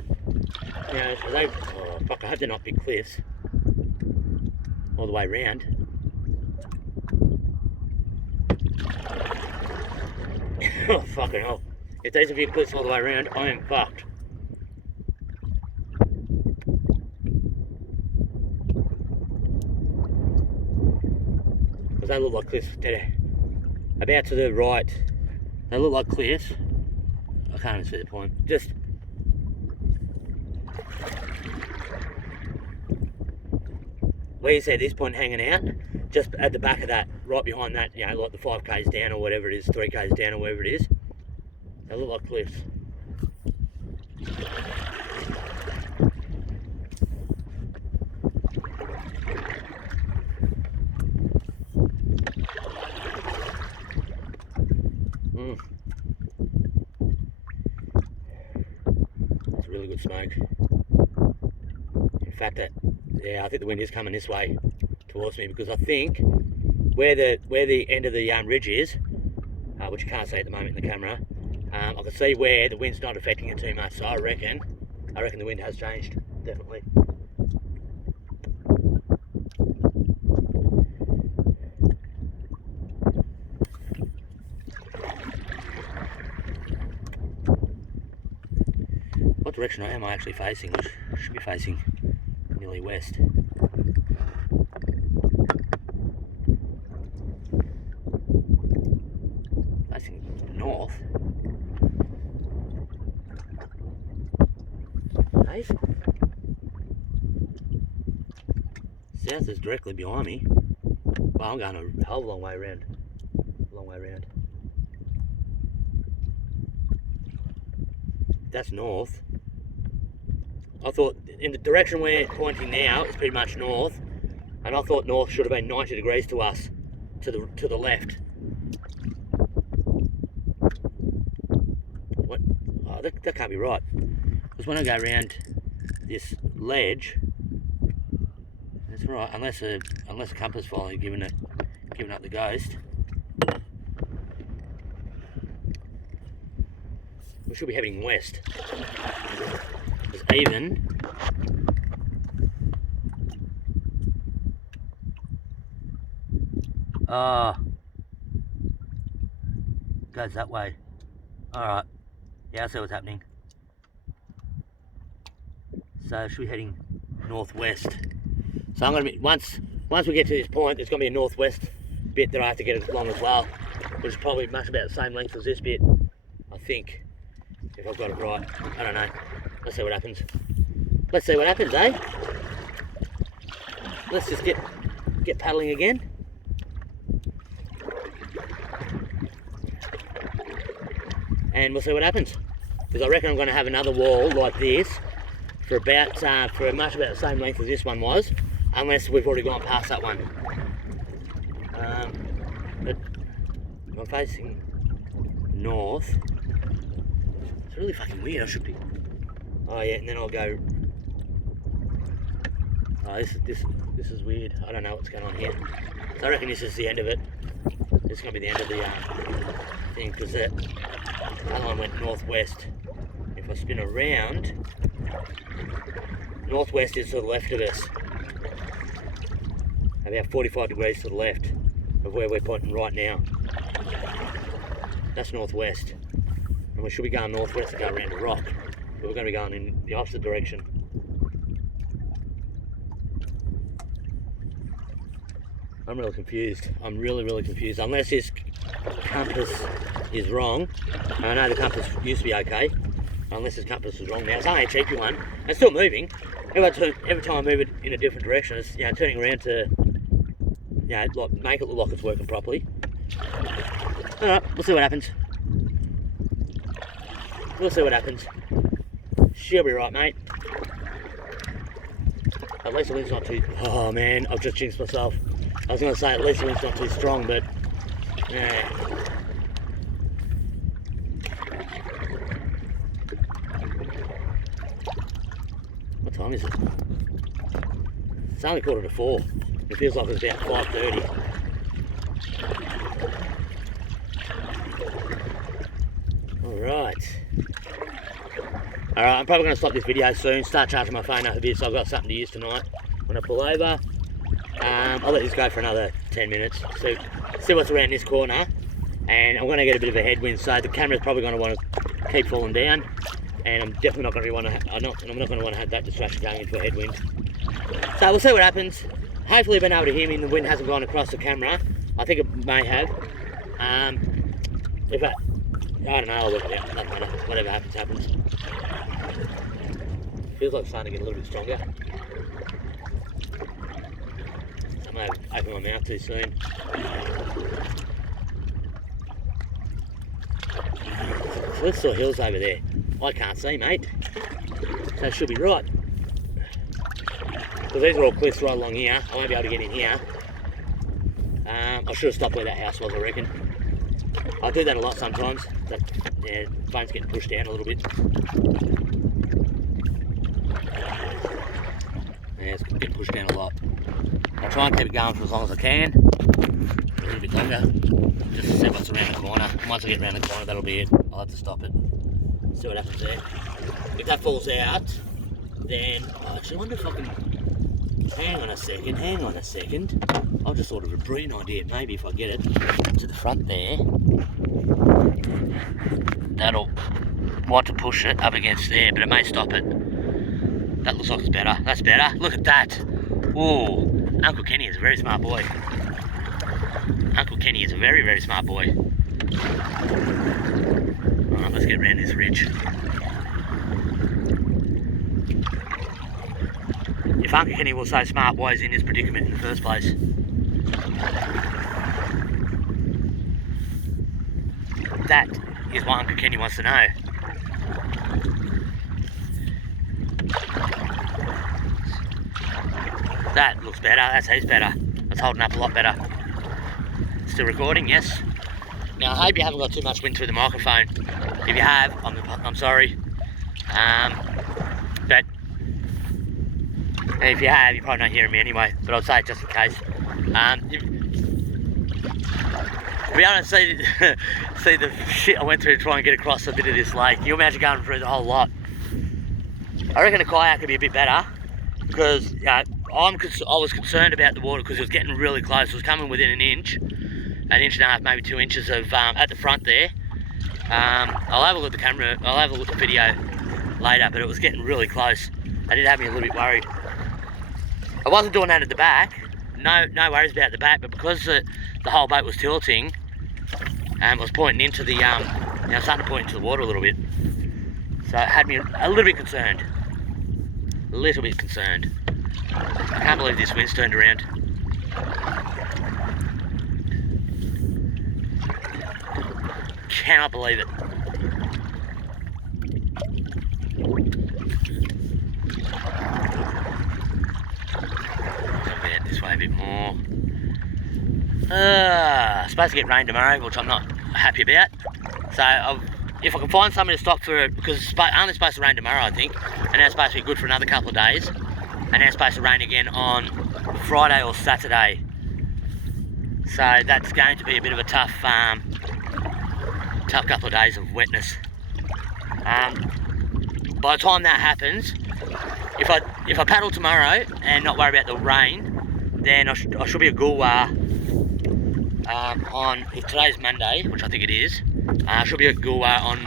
Yeah, fuck, I hope they're not big cliffs. All the way around. Oh, fucking hell. If these are big cliffs all the way around, I am fucked. Because they look like cliffs. They're about to the right. They look like cliffs. I can't even see the point. Just where you see this point hanging out, just at the back of that, right behind that, you know, like the 5k's down or whatever it is, 3k's down or wherever it is. They look like cliffs. It's really good smoke. In fact, I think the wind is coming this way towards me, because I think where the end of the ridge is, which you can't see at the moment in the camera, I can see where the wind's not affecting it too much. So I reckon the wind has changed, definitely. What direction am I actually facing? I should be facing nearly west. Facing north. Hey? South is directly behind me. Well, I'm going a hell of a long way around. That's north. I thought in the direction we're pointing now is pretty much north, and I thought north should have been 90 degrees to us, to the left. What? Oh, that can't be right. Because when I go around this ledge, that's right. Unless a compass follower giving up the ghost. We should be heading west. It's even. Goes that way. Alright. Yeah, I see what's happening. So should be heading northwest. So I'm gonna be once we get to this point, there's gonna be a northwest bit that I have to get along as well, which is probably much about the same length as this bit, I think. If I've got it right. I don't know. Let's see what happens. Let's see what happens, eh? Let's just get paddling again. And we'll see what happens. Because I reckon I'm going to have another wall like this for much about the same length as this one was, unless we've already gone past that one. But I'm facing north. It's really fucking weird. I should be. Oh yeah, and then I'll go. Oh, this is weird. I don't know what's going on here. So I reckon this is the end of it. This is going to be the end of the thing, because that other one went northwest. If I spin around, northwest is to the left of us. About 45 degrees to the left of where we're pointing right now. That's northwest. And we should be going northwest to go around the rock. But we're going to be going in the opposite direction. I'm really confused. I'm really confused. Unless this compass is wrong. I know the compass used to be okay. Unless this compass is wrong now. It's only a cheapy one. It's still moving. Every time I move it in a different direction, it's turning around to like make it look like it's working properly. Alright, we'll see what happens. She'll be right, mate. At least the wind's not too... Oh man, I've just jinxed myself. I was going to say at least the wind's not too strong, but... Yeah. What time is it? It's only 4:45. It feels like it's about 5:30. Alright, I'm probably going to stop this video soon, start charging my phone up a bit so I've got something to use tonight when I pull over. I'll let this go for another 10 minutes, see what's around this corner, and I'm going to get a bit of a headwind, so the camera's probably going to want to keep falling down, and I'm definitely not going to want to I'm not going to want to have that distraction going into a headwind. So we'll see what happens. Hopefully you've been able to hear me and the wind hasn't gone across the camera. I think it may have. I don't know, I'll work it out. Doesn't matter. Whatever happens, happens. Feels like it's starting to get a little bit stronger. I may have opened my mouth too soon. So let's saw hills over there. I can't see, mate. So it should be right. Because these are all cliffs right along here. I won't be able to get in here. I should have stopped where that house was, I reckon. I do that a lot sometimes. That, yeah, the phone's getting pushed down a little bit. Yeah, it's getting pushed down a lot. I try and keep it going for as long as I can. A little bit longer. Just to see what's around the corner. And once I get around the corner, that'll be it. I'll have to stop it. See what happens there. If that falls out, then I actually wonder if I can. Hang on a second. I've just thought of a brilliant idea. Maybe if I get it to the front there, that'll want to push it up against there, but it may stop it. That looks like it's better. That's better. Look at that. Ooh, Uncle Kenny is a very smart boy. Uncle Kenny is a very, very smart boy. Alright, let's get around this ridge. If Uncle Kenny was so smart, why is he in this predicament in the first place? That is what Uncle Kenny wants to know. That looks better, that's heaps better. That's holding up a lot better. Still recording, yes. Now I hope you haven't got too much wind through the microphone. If you have, I'm sorry. But if you have, you're probably not hearing me anyway, but I'll say it just in case. To be honest, see the shit I went through to try and get across a bit of this lake. You imagine going through the whole lot. I reckon a kayak could be a bit better, because I was concerned about the water because it was getting really close. It was coming within an inch and a half, maybe 2 inches of at the front there. I'll have a look at the camera. I'll have a look at the video later, but it was getting really close. It did have me a little bit worried. I wasn't doing that at the back. No worries about the back, but because the whole boat was tilting, it was pointing into the starting to point into the water a little bit. So it had me a little bit concerned. A little bit concerned. I can't believe this wind's turned around. Cannot believe it. Jump out this way a bit more. Supposed to get rain tomorrow, which I'm not happy about. So if I can find something to stop for it, because it's only supposed to rain tomorrow, I think, and now it's supposed to be good for another couple of days, and now it's supposed to rain again on Friday or Saturday. So that's going to be a bit of a tough couple of days of wetness. By the time that happens, if I paddle tomorrow and not worry about the rain, then I should be at Goolwa if today's Monday, which I think it is. I should be at Goolwa on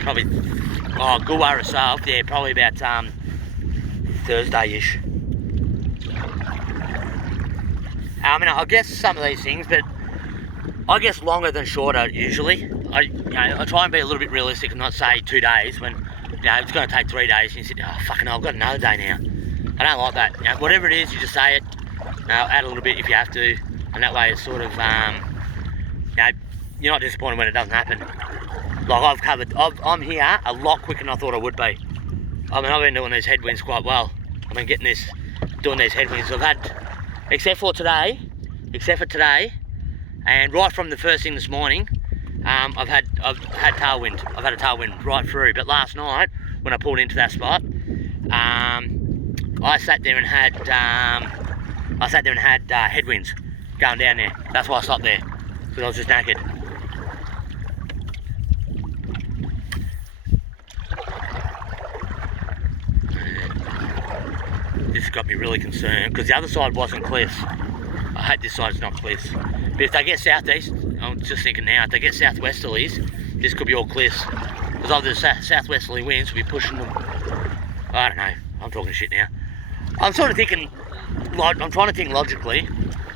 probably Goolwa itself. Yeah, probably about Thursday-ish. I mean, I guess some of these things, but I guess longer than shorter usually. I try and be a little bit realistic and not say 2 days when it's going to take 3 days and you say, oh fucking hell, I've got another day now. I don't like that. Whatever it is, you just say it. Add a little bit if you have to, and that way it's sort of you're not disappointed when it doesn't happen. Like I'm here a lot quicker than I thought I would be. I mean, I've been doing these headwinds quite well. I've been doing these headwinds. I've had, except for today, and right from the first thing this morning, I've had tailwind. I've had a tailwind right through. But last night, when I pulled into that spot, I sat there and had headwinds going down there. That's why I stopped there, because I was just knackered. This got me really concerned because the other side wasn't cliffs. I hope this side's not cliffs. But if they get southeast, I'm just thinking now, if they get southwesterlies, this could be all cliffs. Because of the southwesterly winds will be pushing them. I don't know, I'm talking shit now. I'm sort of thinking, I'm trying to think logically,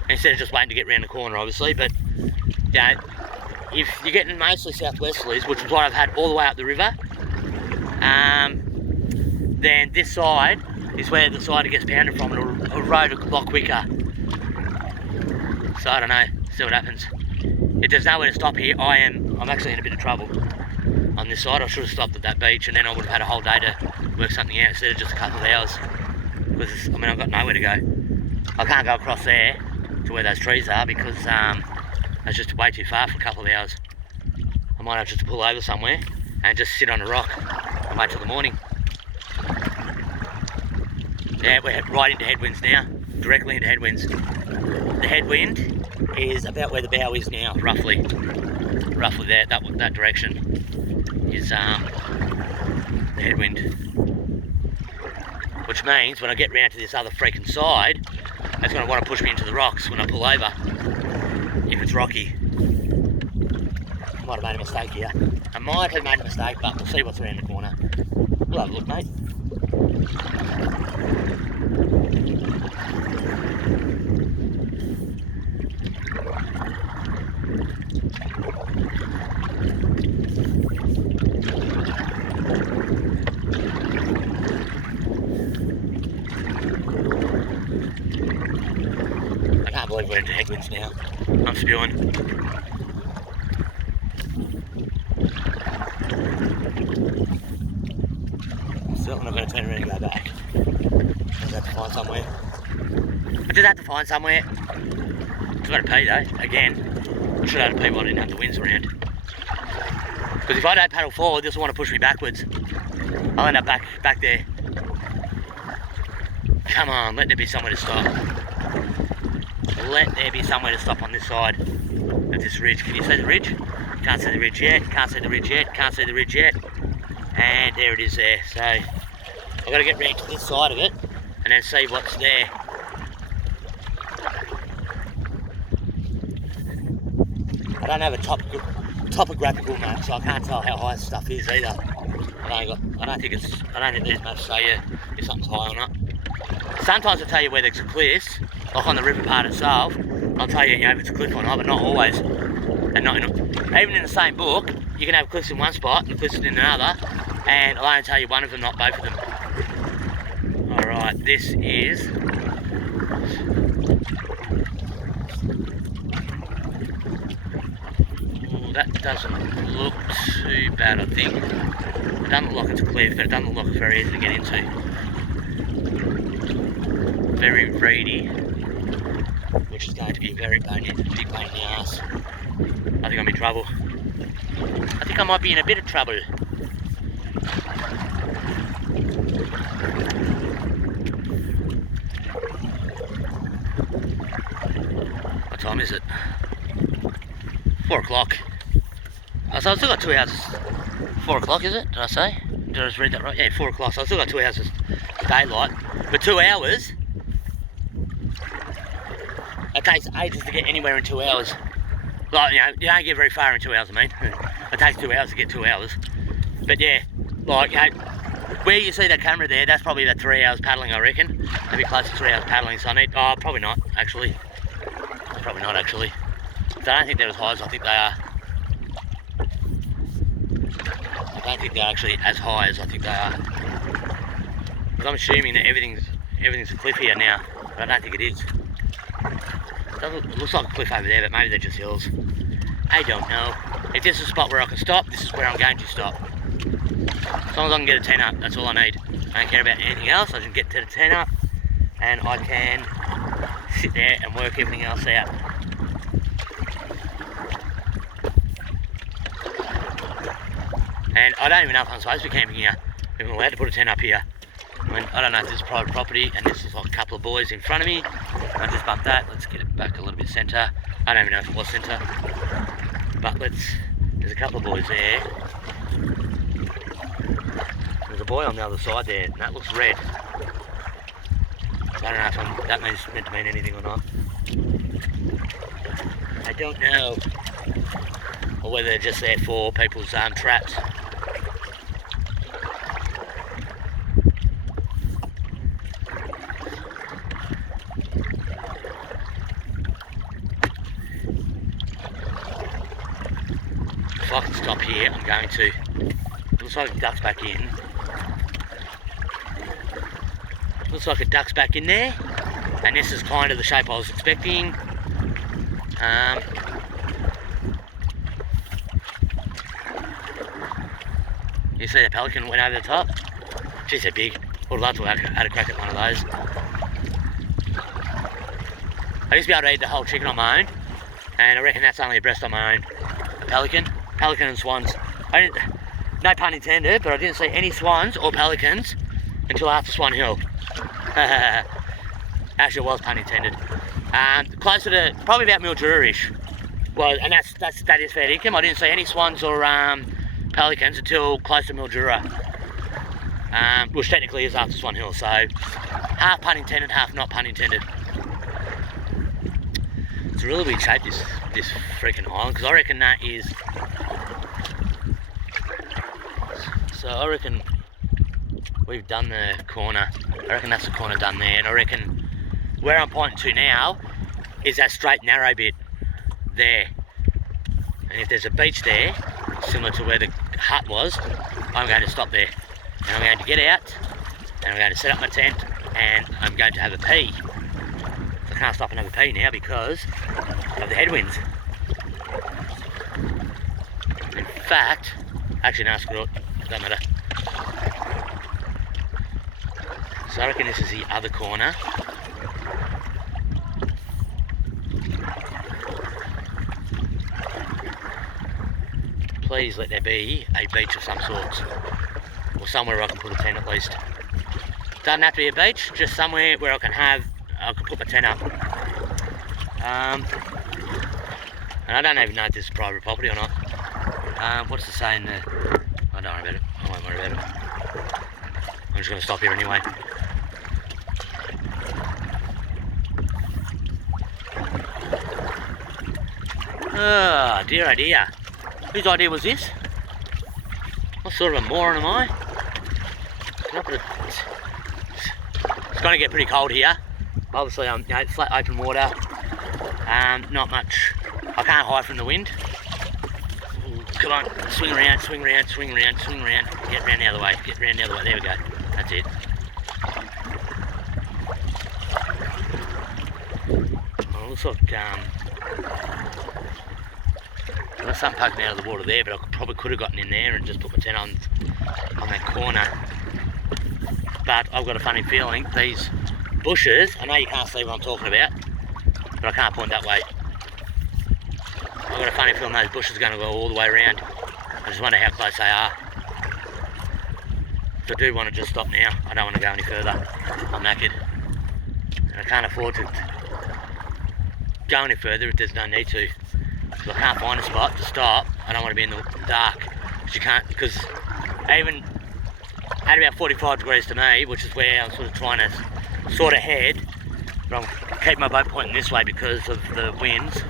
instead of just waiting to get round the corner, obviously. But if you're getting mostly southwesterlies, which is what I've had all the way up the river, then this side is where the side it gets pounded from, and it'll erode a lot quicker. So I don't know, see what happens. If there's nowhere to stop here, I'm actually in a bit of trouble on this side. I should have stopped at that beach, and then I would have had a whole day to work something out instead of just a couple of hours. Because I've got nowhere to go. I can't go across there to where those trees are because That's just way too far for a couple of hours. I might have just to pull over somewhere and just sit on a rock and wait till the morning. Yeah, we're right into headwinds now, directly into headwinds. The headwind is about where the bow is now, roughly there, that direction is the headwind. Which means when I get round to this other freaking side, it's going to want to push me into the rocks when I pull over, if it's rocky. I might have made a mistake here. I might have made a mistake, but we'll see what's around the corner. We'll have a look, mate. I can't believe we're into headwinds now. I'm spewing. Certainly not going to turn around and go back. I just have to find somewhere. I've got to pee though, again. I should have to pee while I didn't have the winds around. Because if I don't paddle forward, this will want to push me backwards. I'll end up back there. Come on, let there be somewhere to stop. Let there be somewhere to stop on this side of this ridge. Can you see the ridge? Can't see the ridge yet, can't see the ridge yet, can't see the ridge yet. And there it is there. So I've got to get round to this side of it and then see what's there. I don't have a topographical map, so I can't tell how high stuff is either. I don't think these maps say you if something's high or not. Sometimes I'll tell you where there's cliffs, like on the river part itself. I'll tell you, if it's a cliff or not, but not always. And not even in the same book, you can have cliffs in one spot and cliffs in another, and I'll only tell you one of them, not both of them. Alright, this is... that doesn't look too bad, I think. It doesn't look like it's a cliff, but it doesn't look like it's very easy to get into. Very reedy, which is going to be a very big pain in the ass. I think I'm in trouble. I think I might be in a bit of trouble. What time is it? 4 o'clock. Oh, so I've still got 2 hours. 4 o'clock, is it? Did I say? Did I just read that right? Yeah, 4 o'clock. So I've still got 2 hours of daylight. For 2 hours, it takes ages to get anywhere in 2 hours. Like, you don't get very far in 2 hours, I mean. It takes 2 hours to get 2 hours. But yeah, like, where you see that camera there, that's probably about 3 hours paddling, I reckon. Maybe close to 3 hours paddling, so I need, probably not, actually. Probably not, actually. So I don't think they're as high as I think they are. I don't think they're actually as high as I think they are. Because I'm assuming that everything's a cliff here now, but I don't think it is. It looks like a cliff over there, but maybe they're just hills. I don't know. If this is a spot where I can stop, this is where I'm going to stop. As long as I can get a 10 up, that's all I need. I don't care about anything else. I can get to the 10 up, and I can sit there and work everything else out. And I don't even know if I'm supposed to be camping here. I'm allowed to put a tent up here. I don't know if this is private property, and this is like a couple of boys in front of me. I just bumped that. Let's get it back a little bit centre. I don't even know if it was centre. But there's a couple of boys there. There's a boy on the other side there, and that looks red. I don't know if that means meant to mean anything or not. I don't know. Or whether they're just there for people's traps. If I can stop here, I'm going to. It looks like it ducks back in. Looks like it ducks back in there. And this is kind of the shape I was expecting. You see the pelican went over the top? Geez, they're big. Would love to have had a crack at one of those. I used to be able to eat the whole chicken on my own. and I reckon that's only abreast on my own. A pelican and swans. No pun intended, but I didn't see any swans or pelicans until after Swan Hill. Actually, it was pun intended. Closer to probably about Mildura-ish. Well, and that is fair income. I didn't see any swans or pelicans until close to Mildura, which technically is after Swan Hill. So half pun intended, half not pun intended. It's a really weird shape, this freaking island, because I reckon that is. So I reckon we've done the corner. I reckon that's the corner done there, and I reckon where I'm pointing to now is that straight narrow bit there. And if there's a beach there, similar to where the hut was, I'm going to stop there. And I'm going to get out, and I'm going to set up my tent, and I'm going to have a pee. I can't stop and have a pee now because of the headwinds. In fact, actually no, screw it, don't matter. So I reckon this is the other corner. Please let there be a beach of some sort, or somewhere where I can put a tent at least. Doesn't have to be a beach, just somewhere where I can put my tent up. And I don't even know if this is private property or not. What's it saying there? I don't worry about it. I won't worry about it. I'm just going to stop here anyway. Oh dear, oh dear. Whose idea was this? What sort of a moron am I? It's going to get pretty cold here. Obviously, it's flat open water. Not much. I can't hide from the wind. Ooh, come on, swing around, swing around, swing around, swing around. Get round the other way. Get round the other way. There we go. That's it. Well, it looks like there's something poking out of the water there, but I probably could have gotten in there and just put my tent on that corner. But I've got a funny feeling these bushes, I know you can't see what I'm talking about, but I can't point that way. I've got a funny feeling those bushes are going to go all the way around. I just wonder how close they are. So I do want to just stop now. I don't want to go any further. I'm knackered. And I can't afford to go any further if there's no need to. Because I can't find a spot to stop. I don't want to be in the dark. Because you can't, because even at about 45 degrees to me, which is where I'm sort of trying to sort of head, but I'll keep my boat pointing this way because of the winds.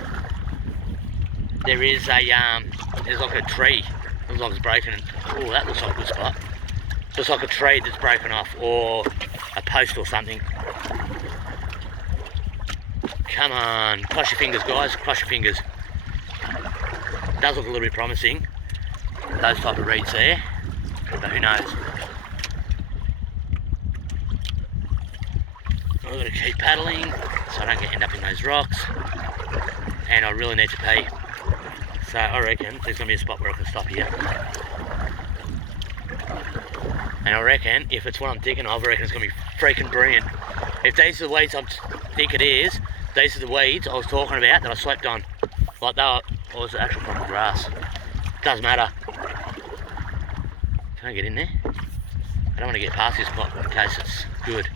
There is there's like a tree. Looks like it's breaking. Oh, that looks like a good spot. Looks like a tree that's broken off, or a post or something. Come on, cross your fingers, guys. Cross your fingers. Does look a little bit promising. Those type of reeds there, but who knows? I've got to keep paddling so I don't end up in those rocks. And I really need to pee. So I reckon there's going to be a spot where I can stop here. And I reckon if it's what I'm thinking of, I reckon it's going to be freaking brilliant. If these are the weeds I think it is, these are the weeds I was talking about that I slept on. Like that was actual proper grass. Doesn't matter. Can I get in there? I don't want to get past this spot in case it's good.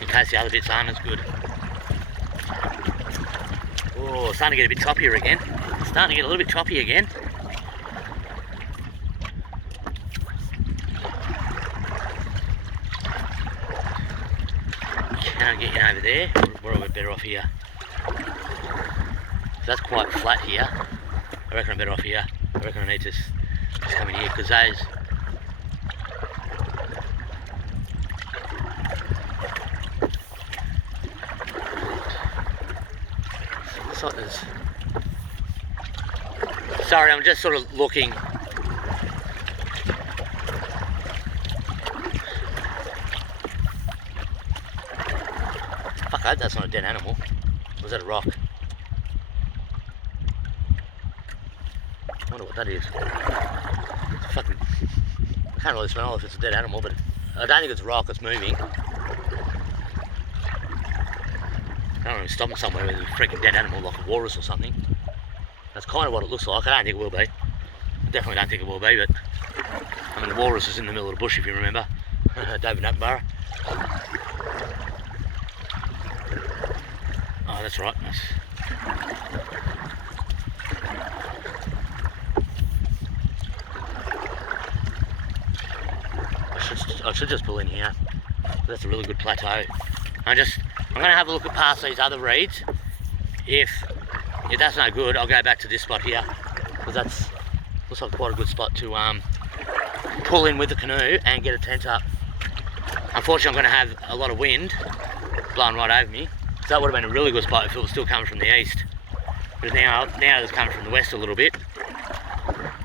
In case the other bits aren't as good. Oh, it's starting to get a bit choppier again. It's starting to get a little bit choppy again. Can I get in over there? Or are we better off here? So that's quite flat here. I reckon I'm better off here. I reckon I need to just come in here because those. Looks like there's. Sorry, I'm just sort of looking. Fuck, I hope that's not a dead animal. Or is that a rock? I wonder what that is. Fucking, I can't really smell if it's a dead animal, but I don't think it's a rock, it's moving. I don't know, stopping somewhere with a freaking dead animal like a walrus or something. That's kind of what it looks like. I don't think it will be. I definitely don't think it will be, but I mean the walrus is in the middle of the bush if you remember. David Attenborough. Oh, that's right. I should just pull in here. That's a really good plateau. I'm going to have a look at past these other reeds. If that's no good, I'll go back to this spot here, because that's looks like quite a good spot to pull in with the canoe and get a tent up. Unfortunately, I'm going to have a lot of wind blowing right over me, so that would have been a really good spot if it was still coming from the east. But now it's coming from the west a little bit.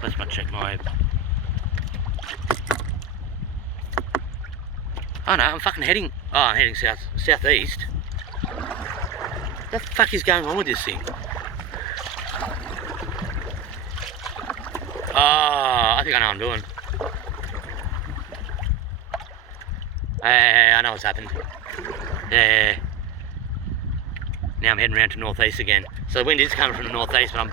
Let's check my. Oh no, I'm fucking heading. Oh, I'm heading southeast. What the fuck is going on with this thing? Oh, I think I know what I'm doing. I know what's happened. Yeah. Now I'm heading around to northeast again. So the wind is coming from the northeast, but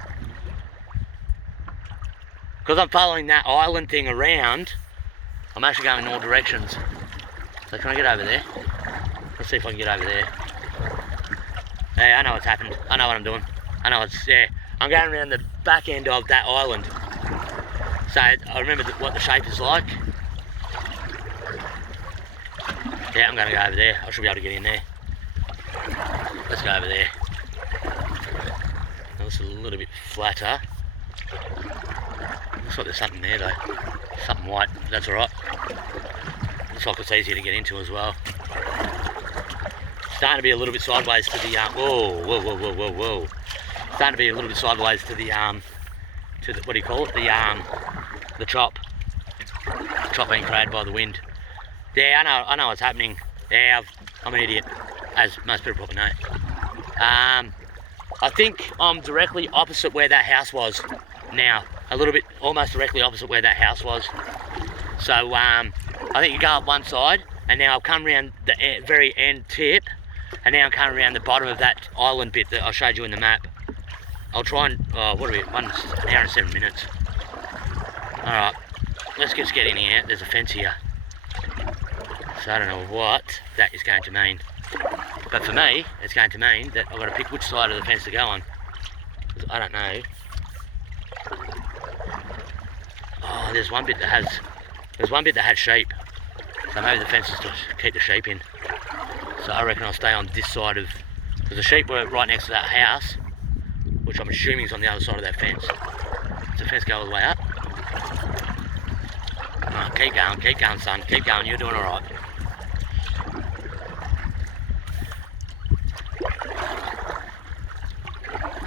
because I'm following that island thing around, I'm actually going in all directions. So can I get over there? Let's see if I can get over there. Yeah, I know what's happened. I know what I'm doing. I know it's, yeah. I'm going around the back end of that island. So I remember what the shape is like. Yeah, I'm going to go over there. I should be able to get in there. Let's go over there. Now, this is a little bit flatter. Looks like there's something there though. Something white. That's alright. Looks like it's easier to get into as well. Starting to be a little bit sideways to the whoa. Starting to be a little bit sideways to the what do you call it? The chop. The chop being created by the wind. Yeah, I know what's happening. Yeah, I'm an idiot, as most people probably know. I think I'm directly opposite where that house was now. A little bit, almost directly opposite where that house was. So I think you go up one side, and now I've come around the very end tip, and now I'm coming around the bottom of that island bit that I showed you in the map. I'll try and, what are we, 1 hour and 7 minutes. Alright, let's just get in here. There's a fence here. So I don't know what that is going to mean. But for me, it's going to mean that I've got to pick which side of the fence to go on. I don't know. Oh, there's one bit that has sheep. So maybe the fence is to keep the sheep in. So I reckon I'll stay on this side of, because the sheep were right next to that house, which I'm assuming is on the other side of that fence. Does the fence go all the way up? Oh, keep going son, keep going, you're doing alright.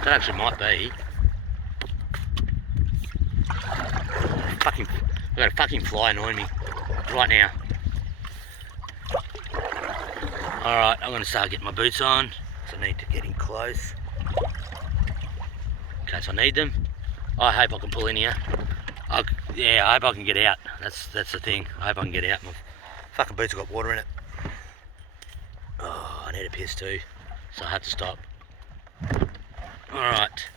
That actually might be. I've got a fucking fly annoying me right now. Alright, I'm going to start getting my boots on, so I need to get in close in case I need them. I hope I can pull in here. Yeah, I hope I can get out. That's the thing. I hope I can get out. My fucking boots have got water in it. Oh, I need a piss too, so I had to stop. Alright.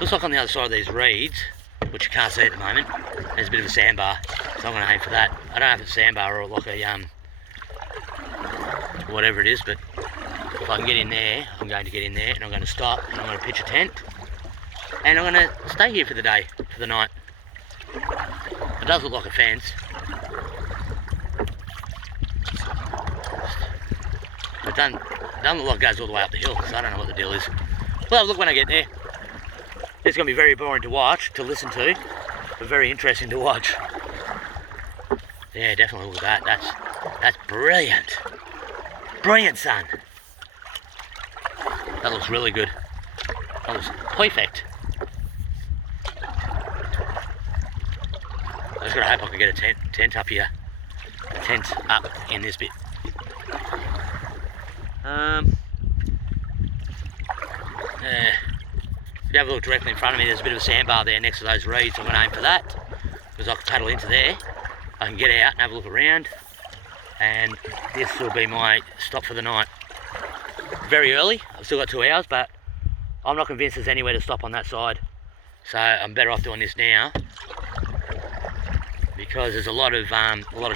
Looks like on the other side of these reeds, which you can't see at the moment, there's a bit of a sandbar, so I'm going to aim for that. I don't know if it's a sandbar or like a whatever it is, but if I can get in there, I'm going to get in there, and I'm going to stop, and I'm going to pitch a tent, and I'm going to stay here for the day, for the night. It does look like a fence. It doesn't look like it goes all the way up the hill, so I don't know what the deal is. We'll have a look when I get there. It's going to be very boring to watch, to listen to, but very interesting to watch. Yeah, definitely look at that. That's brilliant. Brilliant, son. That looks really good. That looks perfect. I just gotta hope I can get a tent up here. A tent up in this bit. Yeah. If you have a look directly in front of me, there's a bit of a sandbar there next to those reeds. I'm going to aim for that, because I can paddle into there. I can get out and have a look around, and this will be my stop for the night. very early. I've still got 2 hours, but I'm not convinced there's anywhere to stop on that side. So I'm better off doing this now because there's a lot of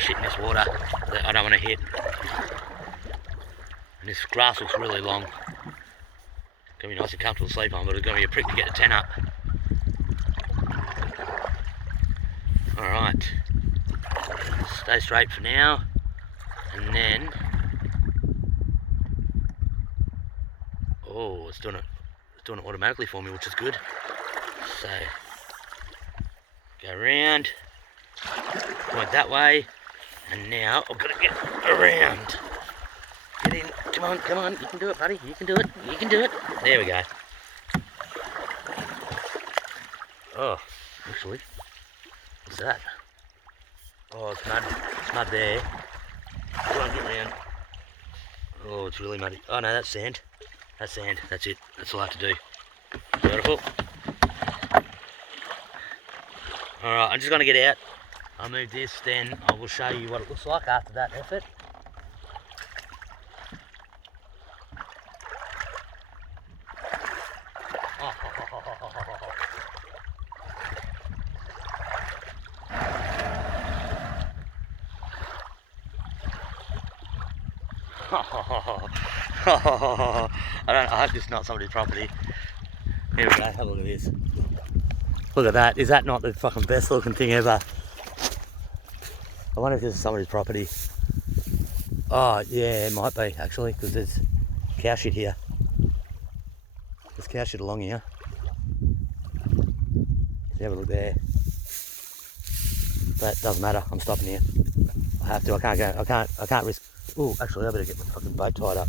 shit in this water that I don't want to hit. And this grass looks really long. It's gonna be nice and comfortable to sleep on, but it's gonna be a prick to get the tent up. Alright. Stay straight for now. And then, oh, it's doing it automatically for me, which is good. So, go around, point that way, and now I've got to get around. Get in, come on, you can do it, buddy, you can do it. There we go. Oh, actually, what's that? Oh, it's mud there. Go on, get around. Oh, it's really muddy. Oh no, that's sand. That's sand, that's it. That's all I have to do. Beautiful. Alright, I'm just going to get out. I'll move this, then I will show you what it looks like after that effort. I hope this is not somebody's property. Here we go, have a look at this. Look at that, is that not the fucking best looking thing ever? I wonder if this is somebody's property. Oh yeah, it might be actually, because there's cow shit here. There's cow shit along here. So have a look there. But it doesn't matter, I'm stopping here. I have to, I can't risk. Oh, actually I better get my fucking boat tied up.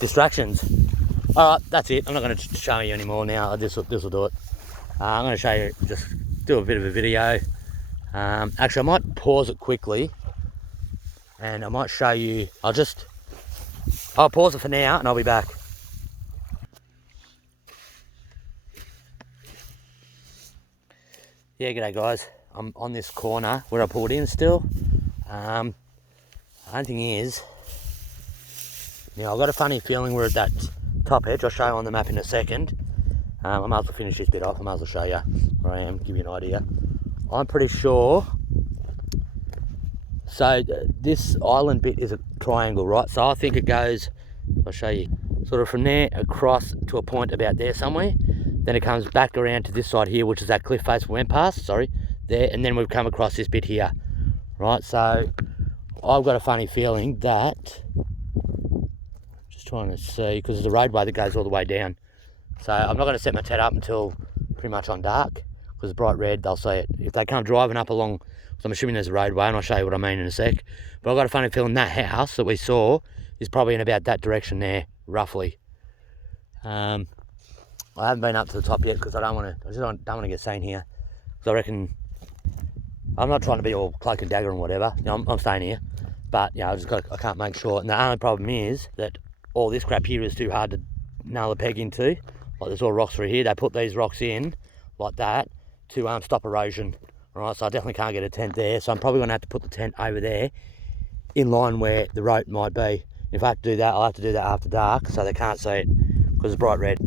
Distractions. Alright, that's it. I'm not going to show you anymore now. This will do it. I'm going to show you, just do a bit of a video. Actually, I might pause it quickly. And I might show you, I'll pause it for now and I'll be back. Yeah, g'day guys. I'm on this corner where I pulled in still. The only thing is, I've got a funny feeling we're at that top edge. I'll show you on the map in a second. I might as well finish this bit off. I might as well show you where I am, give you an idea. I'm pretty sure. So this island bit is a triangle, right? So I think it goes, I'll show you, sort of from there across to a point about there somewhere. Then it comes back around to this side here, which is that cliff face we went past, there. And then we've come across this bit here, right? So I've got a funny feeling that, just trying to see, because there's a roadway that goes all the way down. So I'm not going to set my tent up until pretty much on dark, because it's bright red, they'll see it. If they come driving up along, so I'm assuming there's a roadway, and I'll show you what I mean in a sec. But I've got a funny feeling that house that we saw is probably in about that direction there, roughly. I haven't been up to the top yet because I just don't want to get seen here. Because I reckon, I'm not trying to be all cloak and dagger and whatever. I'm staying here. But I can't make sure. And the only problem is that all this crap here is too hard to nail a peg into. Like there's all rocks through here. They put these rocks in like that to stop erosion. Alright, so I definitely can't get a tent there. So I'm probably going to have to put the tent over there in line where the road might be. If I have to do that, I'll have to do that after dark so they can't see it because it's bright red.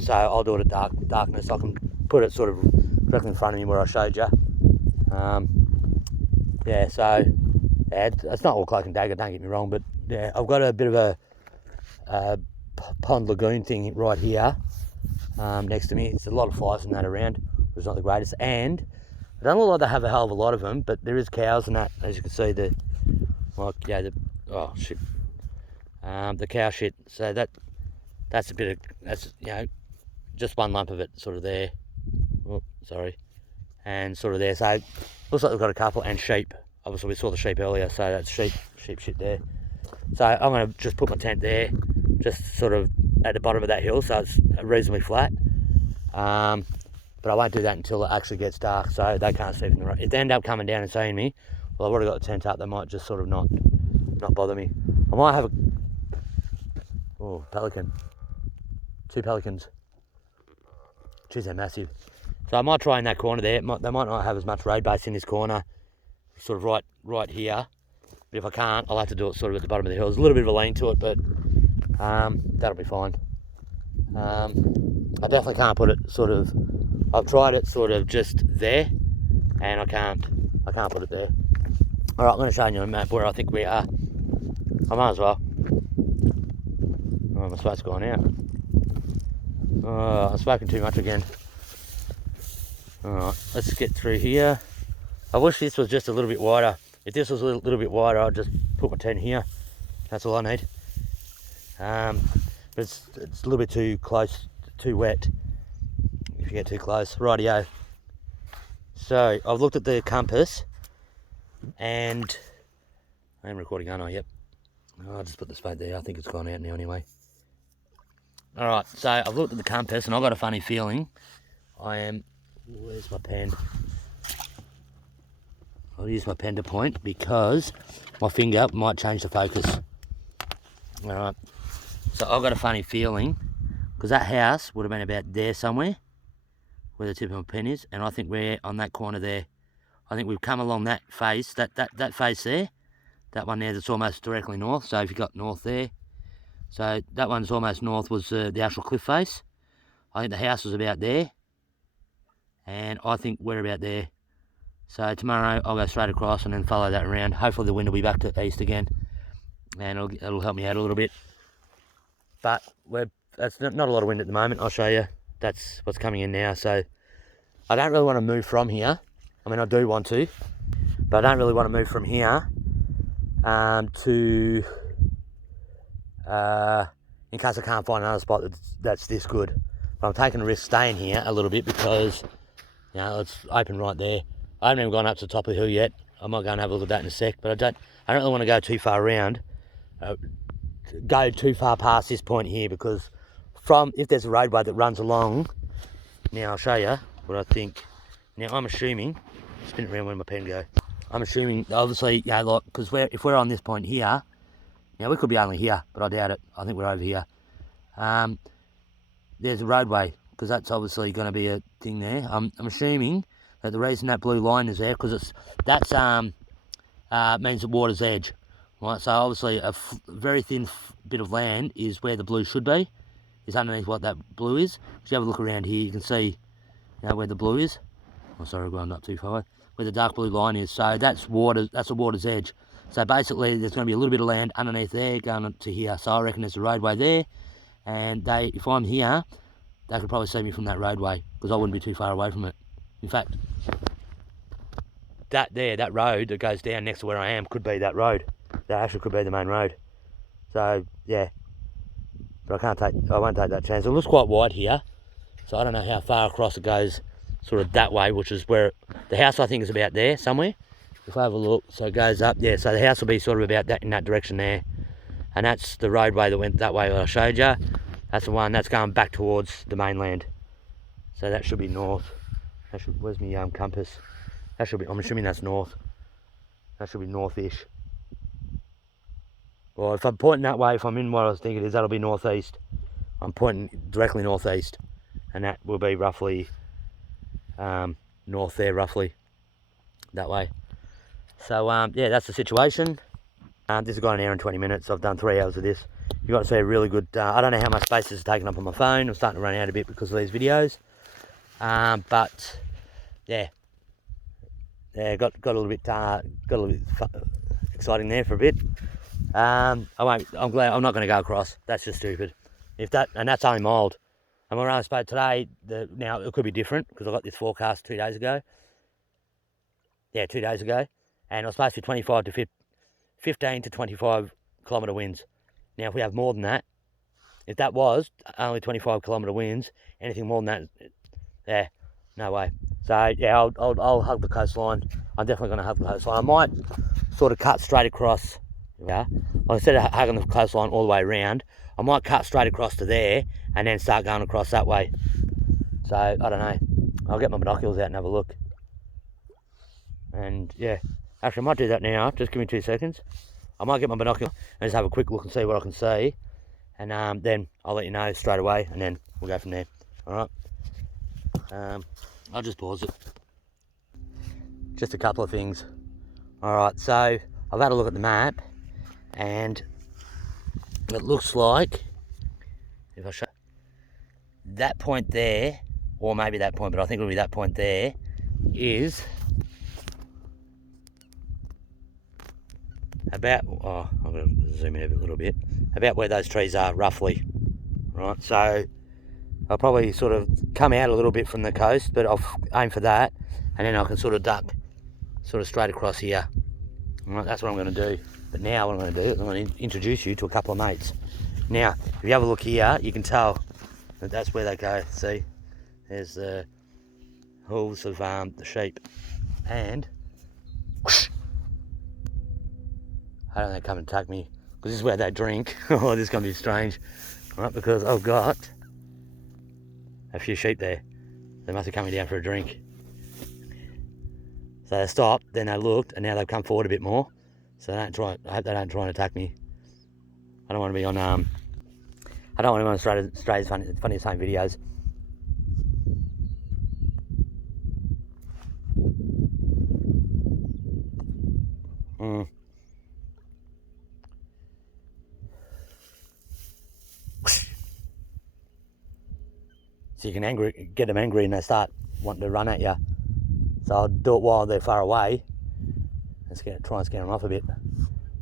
So I'll do it at darkness. I can put it sort of directly in front of me where I showed you. It's not all cloak and dagger, don't get me wrong, but yeah, I've got a bit of a pond lagoon thing right here next to me. It's a lot of flies and that around. It's not the greatest, and I don't know why they have a hell of a lot of them, but there is cows and that, as you can see. The cow shit. So that's a bit of just one lump of it, sort of there. Oh, sorry, and sort of there. So looks like we've got a couple, and sheep. Obviously we saw the sheep earlier, so that's sheep shit there. So I'm going to just put my tent there, just sort of at the bottom of that hill, so it's reasonably flat. But I won't do that until it actually gets dark, so they can't see from the road. If they end up coming down and seeing me, well, I've already got the tent up, they might just sort of not bother me. I might have pelican. 2 pelicans. Jeez, they're massive. So I might try in that corner there. They might not have as much road base in this corner, sort of right here. But if I can't, I'll have to do it sort of at the bottom of the hill. There's a little bit of a lean to it, but That'll be fine. I definitely can't put it sort of, I've tried it sort of just there, and I can't put it there. All right, I'm going to show you a map where I think we are. I might as well. Oh, my space gone out. Oh, I've spoken too much again. All right, let's get through here. I wish this was just a little bit wider. If this was a little bit wider, I'd just put my tent here. That's all I need. But it's a little bit too close, too wet if you get too close. Rightio. So I've looked at the compass, and I am recording, aren't I? Yep. I'll just put the spade there. I think it's gone out now anyway. All right. So I've looked at the compass, and I've got a funny feeling. Where's my pen? I'll use my pen to point because my finger might change the focus. All right. So I've got a funny feeling because that house would have been about there somewhere where the tip of my pen is, and I think we're on that corner there. I think we've come along that face, that face there, that one there that's almost directly north. So if you got north there, so that one's almost north was the actual cliff face. I think the house was about there, and I think we're about there. So tomorrow I'll go straight across and then follow that around. Hopefully the wind will be back to east again, and it'll help me out a little bit. But that's not a lot of wind at the moment. I'll show you. That's what's coming in now. So I don't really want to move from here. I mean, I do want to, but I don't really want to move from here to in case I can't find another spot that's this good. But I'm taking a risk staying here a little bit because, you know, it's open right there. I haven't even gone up to the top of the hill yet. I might go and have a look at that in a sec, but I don't really want to go too far around, go too far past this point here, because if there's a roadway that runs along, now I'll show you what I think. Now I'm assuming, spin it around where my pen go. I'm assuming, obviously, you know, like, because if we're on this point here, now we could be only here, but I doubt it. I think we're over here. There's a roadway, because that's obviously going to be a thing there. I'm assuming that the reason that blue line is there, because that's means the water's edge, right? So obviously a very thin bit of land is where the blue should be, is underneath what that blue is. If you have a look around here, you can see, you know, where the blue is. Oh, sorry, I'm going up too far. Where the dark blue line is. So that's water. That's the water's edge. So basically, there's going to be a little bit of land underneath there going to here. So I reckon there's a roadway there, and if I'm here, they could probably see me from that roadway because I wouldn't be too far away from it. In fact, that road that goes down next to where I am could be that road. That actually could be the main road. So yeah, but I won't take that chance. It looks quite wide here, so I don't know how far across it goes, sort of that way, which is where the house I think is about there somewhere. If I have a look, so it goes up, yeah. So the house will be sort of about that in that direction there, and that's the roadway that went that way that I showed you. That's the one that's going back towards the mainland. So that should be north. Where's my compass? That should be. I'm assuming that's north. That should be northish. Well, if I'm pointing that way, if I'm in what I was thinking is, that'll be northeast. I'm pointing directly northeast, and that will be roughly north there, roughly that way. So yeah, that's the situation. This has gone 1 hour and 20 minutes. I've done 3 hours of this. You've got to see a really good. I don't know how much space this is taking up on my phone. I'm starting to run out a bit because of these videos. But yeah, got a little bit exciting there for a bit. I'm glad I'm not going to go across. That's just stupid. And that's only mild. And when I spoke today, now it could be different because I got this forecast 2 days ago. Yeah, 2 days ago, and it was supposed to be 15 to 25 kilometre winds. Now, if we have more than that, if that was only 25 kilometre winds, anything more than that, yeah, no way. So yeah, I'll hug the coastline. I'm definitely going to hug the coastline. I might sort of cut straight across. Yeah, well, instead of hugging the coastline all the way around, I might cut straight across to there and then start going across that way. So I don't know. I'll get my binoculars out and have a look. And yeah, actually I might do that now. Just give me 2 seconds. I might get my binoculars and just have a quick look and see what I can see. And then I'll let you know straight away, and then we'll go from there. All right. I'll just pause it. Just a couple of things. All right, so I've had a look at the map, and it looks like if I show that point there, or maybe that point, but I think it'll be that point there, is about, oh, I'm going to zoom in a little bit, about where those trees are roughly, right? So I'll probably sort of come out a little bit from the coast, but I'll aim for that, and then I can sort of duck sort of straight across here. Right, that's what I'm going to do. But now what I'm going to do is I'm going to introduce you to a couple of mates. Now, if you have a look here, you can tell that that's where they go. See, there's the hooves of the sheep, and whoosh, I don't know, they come and attack me, because this is where they drink. Oh, this is going to be strange, right? Because I've got a few sheep there. They must be coming down for a drink. So they stopped, then they looked, and now they've come forward a bit more. So I hope they don't try and attack me. I don't want to be on I don't want to be on Australia's funniest home videos. So you can get them angry and they start wanting to run at you. So I'll do it while they're far away and try and scare them off a bit.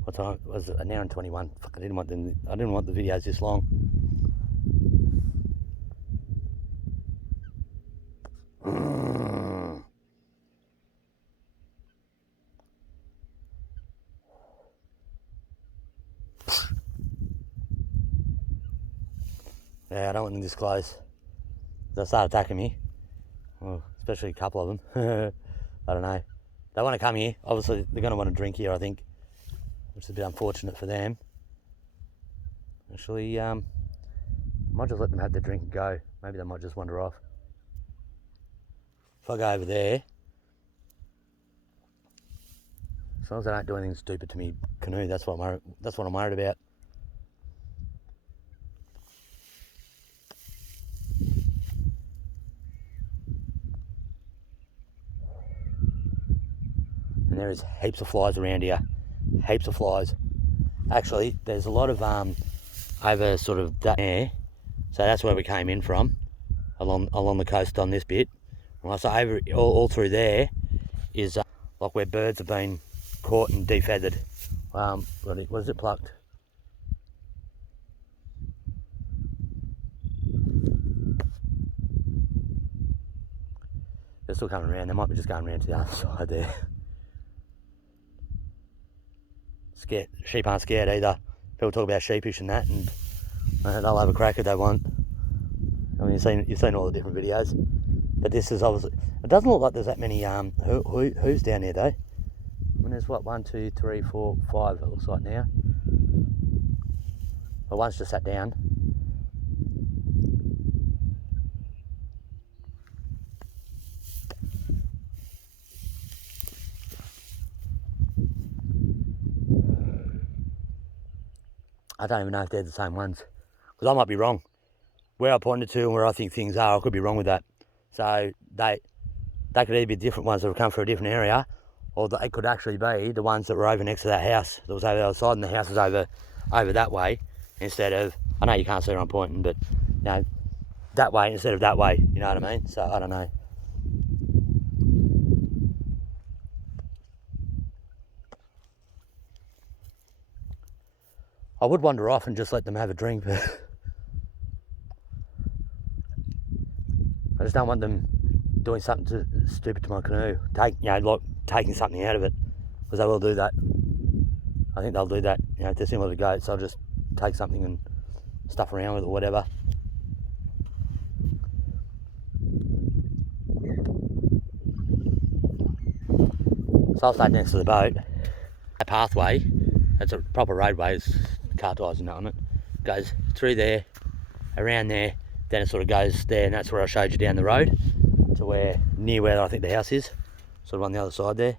What time was it? An hour and 21. Fuck, I didn't want the videos this long. Yeah, I don't want them this close. They'll start attacking me. Well, especially a couple of them. I don't know. They want to come here. Obviously, they're going to want to drink here, I think, which is a bit unfortunate for them. Actually, I might just let them have their drink and go. Maybe they might just wander off. If I go over there, as long as they don't do anything stupid to me, Canoe, that's what I'm worried about. And there is heaps of flies around here. Heaps of flies. Actually, there's a lot of over sort of that there. So that's where we came in from, along the coast on this bit. Right, so over all through there is like where birds have been caught and defeathered. Was it plucked? They're still coming around. They might be just going around to the other side there. Scared. Sheep aren't scared either. People talk about sheepish and that, and they'll have a crack if they want. I mean, you've seen all the different videos, but this is obviously. It doesn't look like there's that many who's down there though. I mean, there's what 1, 2, 3, 4, 5. It looks like now. Well, one's just sat down. I don't even know if they're the same ones, because I might be wrong. Where I pointed to and where I think things are, I could be wrong with that. So they could either be different ones that have come from a different area, or they could actually be the ones that were over next to that house that was over the other side, and the house was over that way instead of. I know you can't see where I'm pointing, but you know, that way instead of that way. You know what I mean? So I don't know. I would wander off and just let them have a drink, but I just don't want them doing something stupid to my canoe. Taking something out of it, because they will do that. I think they'll do that. You know, if they're similar to goats, they'll just take something and stuff around with it or whatever. So I'll stay next to the boat. A pathway, it's a proper roadway, it's car tyres and that on it. Goes through there, around there, then it sort of goes there, and that's where I showed you down the road to near where I think the house is, sort of on the other side there,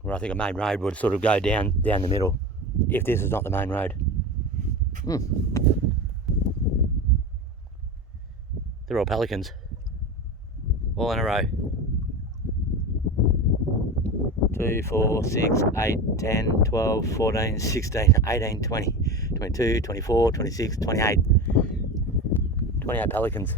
where I think a main road would sort of go down the middle, if this is not the main road. They're all pelicans, all in a row. 2, 4, 6, 8, 10, 12, 14, 16, 18, 20, 22, 24, 26, 28. 28 pelicans.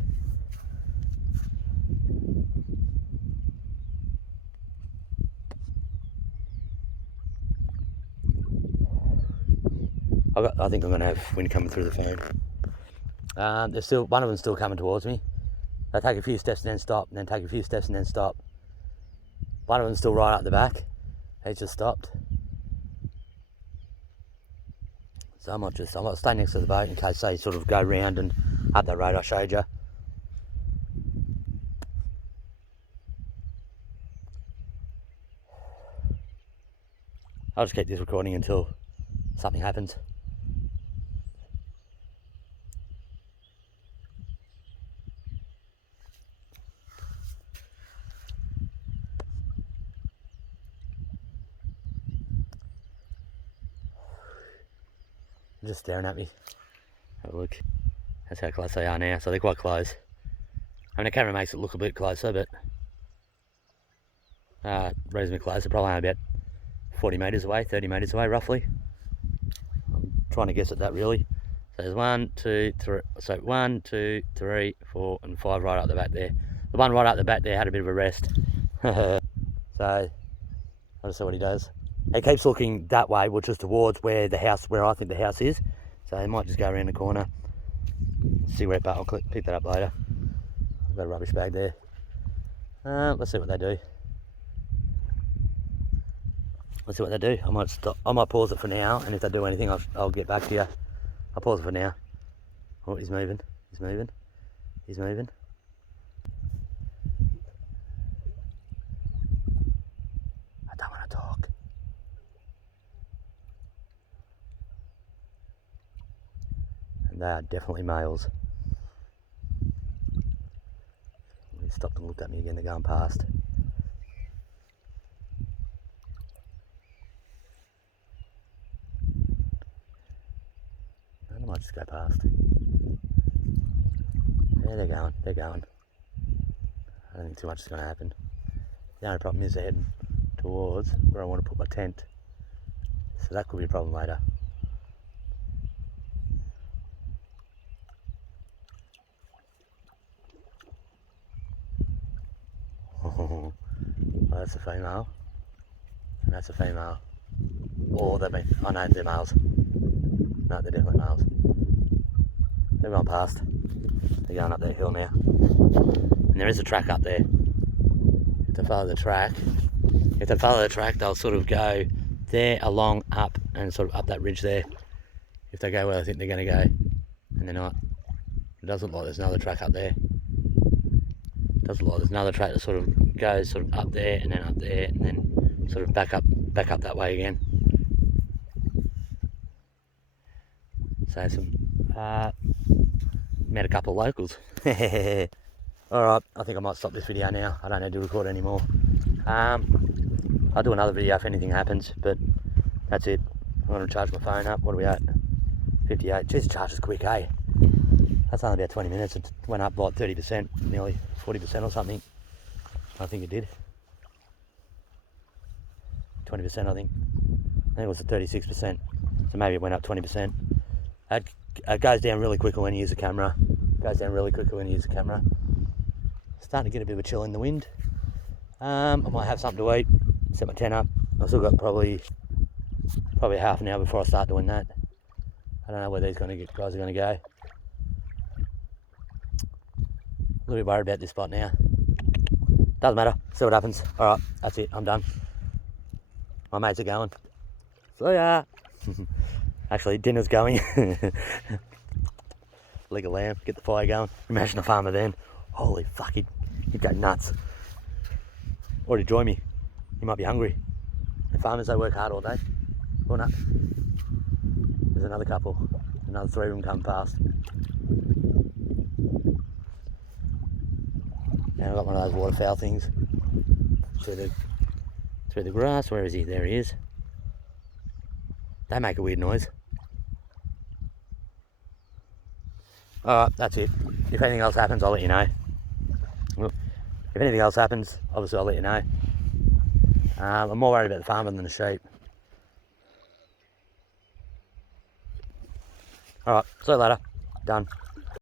I think I'm going to have wind coming through the phone. There's still one of them's still coming towards me. They take a few steps and then stop, and then take a few steps and then stop. One of them's still right up the back. He's just stopped. So I might stay next to the boat in case they sort of go round and up that road I showed you. I'll just keep this recording until something happens. They're just staring at me. Have a look. That's how close they are now, so they're quite close. I mean, the camera makes it look a bit closer, but reasonably close. They're probably about 40 metres away, 30 metres away, roughly. I'm trying to guess at that, really. So there's 1, 2, 3. So 1, 2, 3, 4, and 5 right up the back there. The one right up the back there had a bit of a rest. So I'll just see what he does. He keeps looking that way, which is towards where I think the house is. So he might just go around the corner. See where it I'll pick that up later. I've got a rubbish bag there. Let's see what they do. I might pause it for now, and if they do anything, I'll get back to you. I'll pause it for now. Oh, he's moving. He's moving. I don't want to talk. And they are definitely males. He stopped and looked at me again. They're going past. I might just go past. Yeah, they're going. I don't think too much is going to happen. The only problem is they're heading towards where I want to put my tent. So that could be a problem later. Oh, that's a female. And that's a female. Or they've been, I know they're males. No, they're definitely males. They've gone past. They're going up that hill now. And there is a track up there. If they follow the track, they'll sort of go there, along, up, and sort of up that ridge there. If they go where I think they're going to go. And they're not. It does look like there's another track up there. It does look like there's another track that sort of goes sort of up there, and then up there, and then sort of back up that way again. So met a couple of locals. Alright, I think I might stop this video now. I don't need to record anymore. I'll do another video if anything happens, but that's it. I'm going to charge my phone up. What are we at? 58. Jeez, it charges quick, eh? That's only about 20 minutes. It went up like 30%, nearly 40% or something. I think it did. 20%, I think. I think it was at 36%. So maybe it went up 20%. It goes down really quickly when you use a camera. Starting to get a bit of a chill in the wind. I might have something to eat, set my tent up. I've still got probably half an hour before I start doing that. I don't know where these guys are going to go. A little bit worried about this spot now. Doesn't matter, see what happens. Alright, that's it, I'm done. My mates are going. See ya! Actually, dinner's going. Leg of lamb, get the fire going. Imagine a farmer then. Holy fuck, he'd go nuts. Or he'd join me. He might be hungry. The farmers, they work hard all day. Or not. There's another couple. Another 3 of them coming past. And I've got one of those waterfowl things. Through the grass. Where is he? There he is. They make a weird noise. Alright, that's it. If anything else happens, I'll let you know. If anything else happens, obviously I'll let you know. I'm more worried about the farmer than the sheep. Alright, see you later. Done.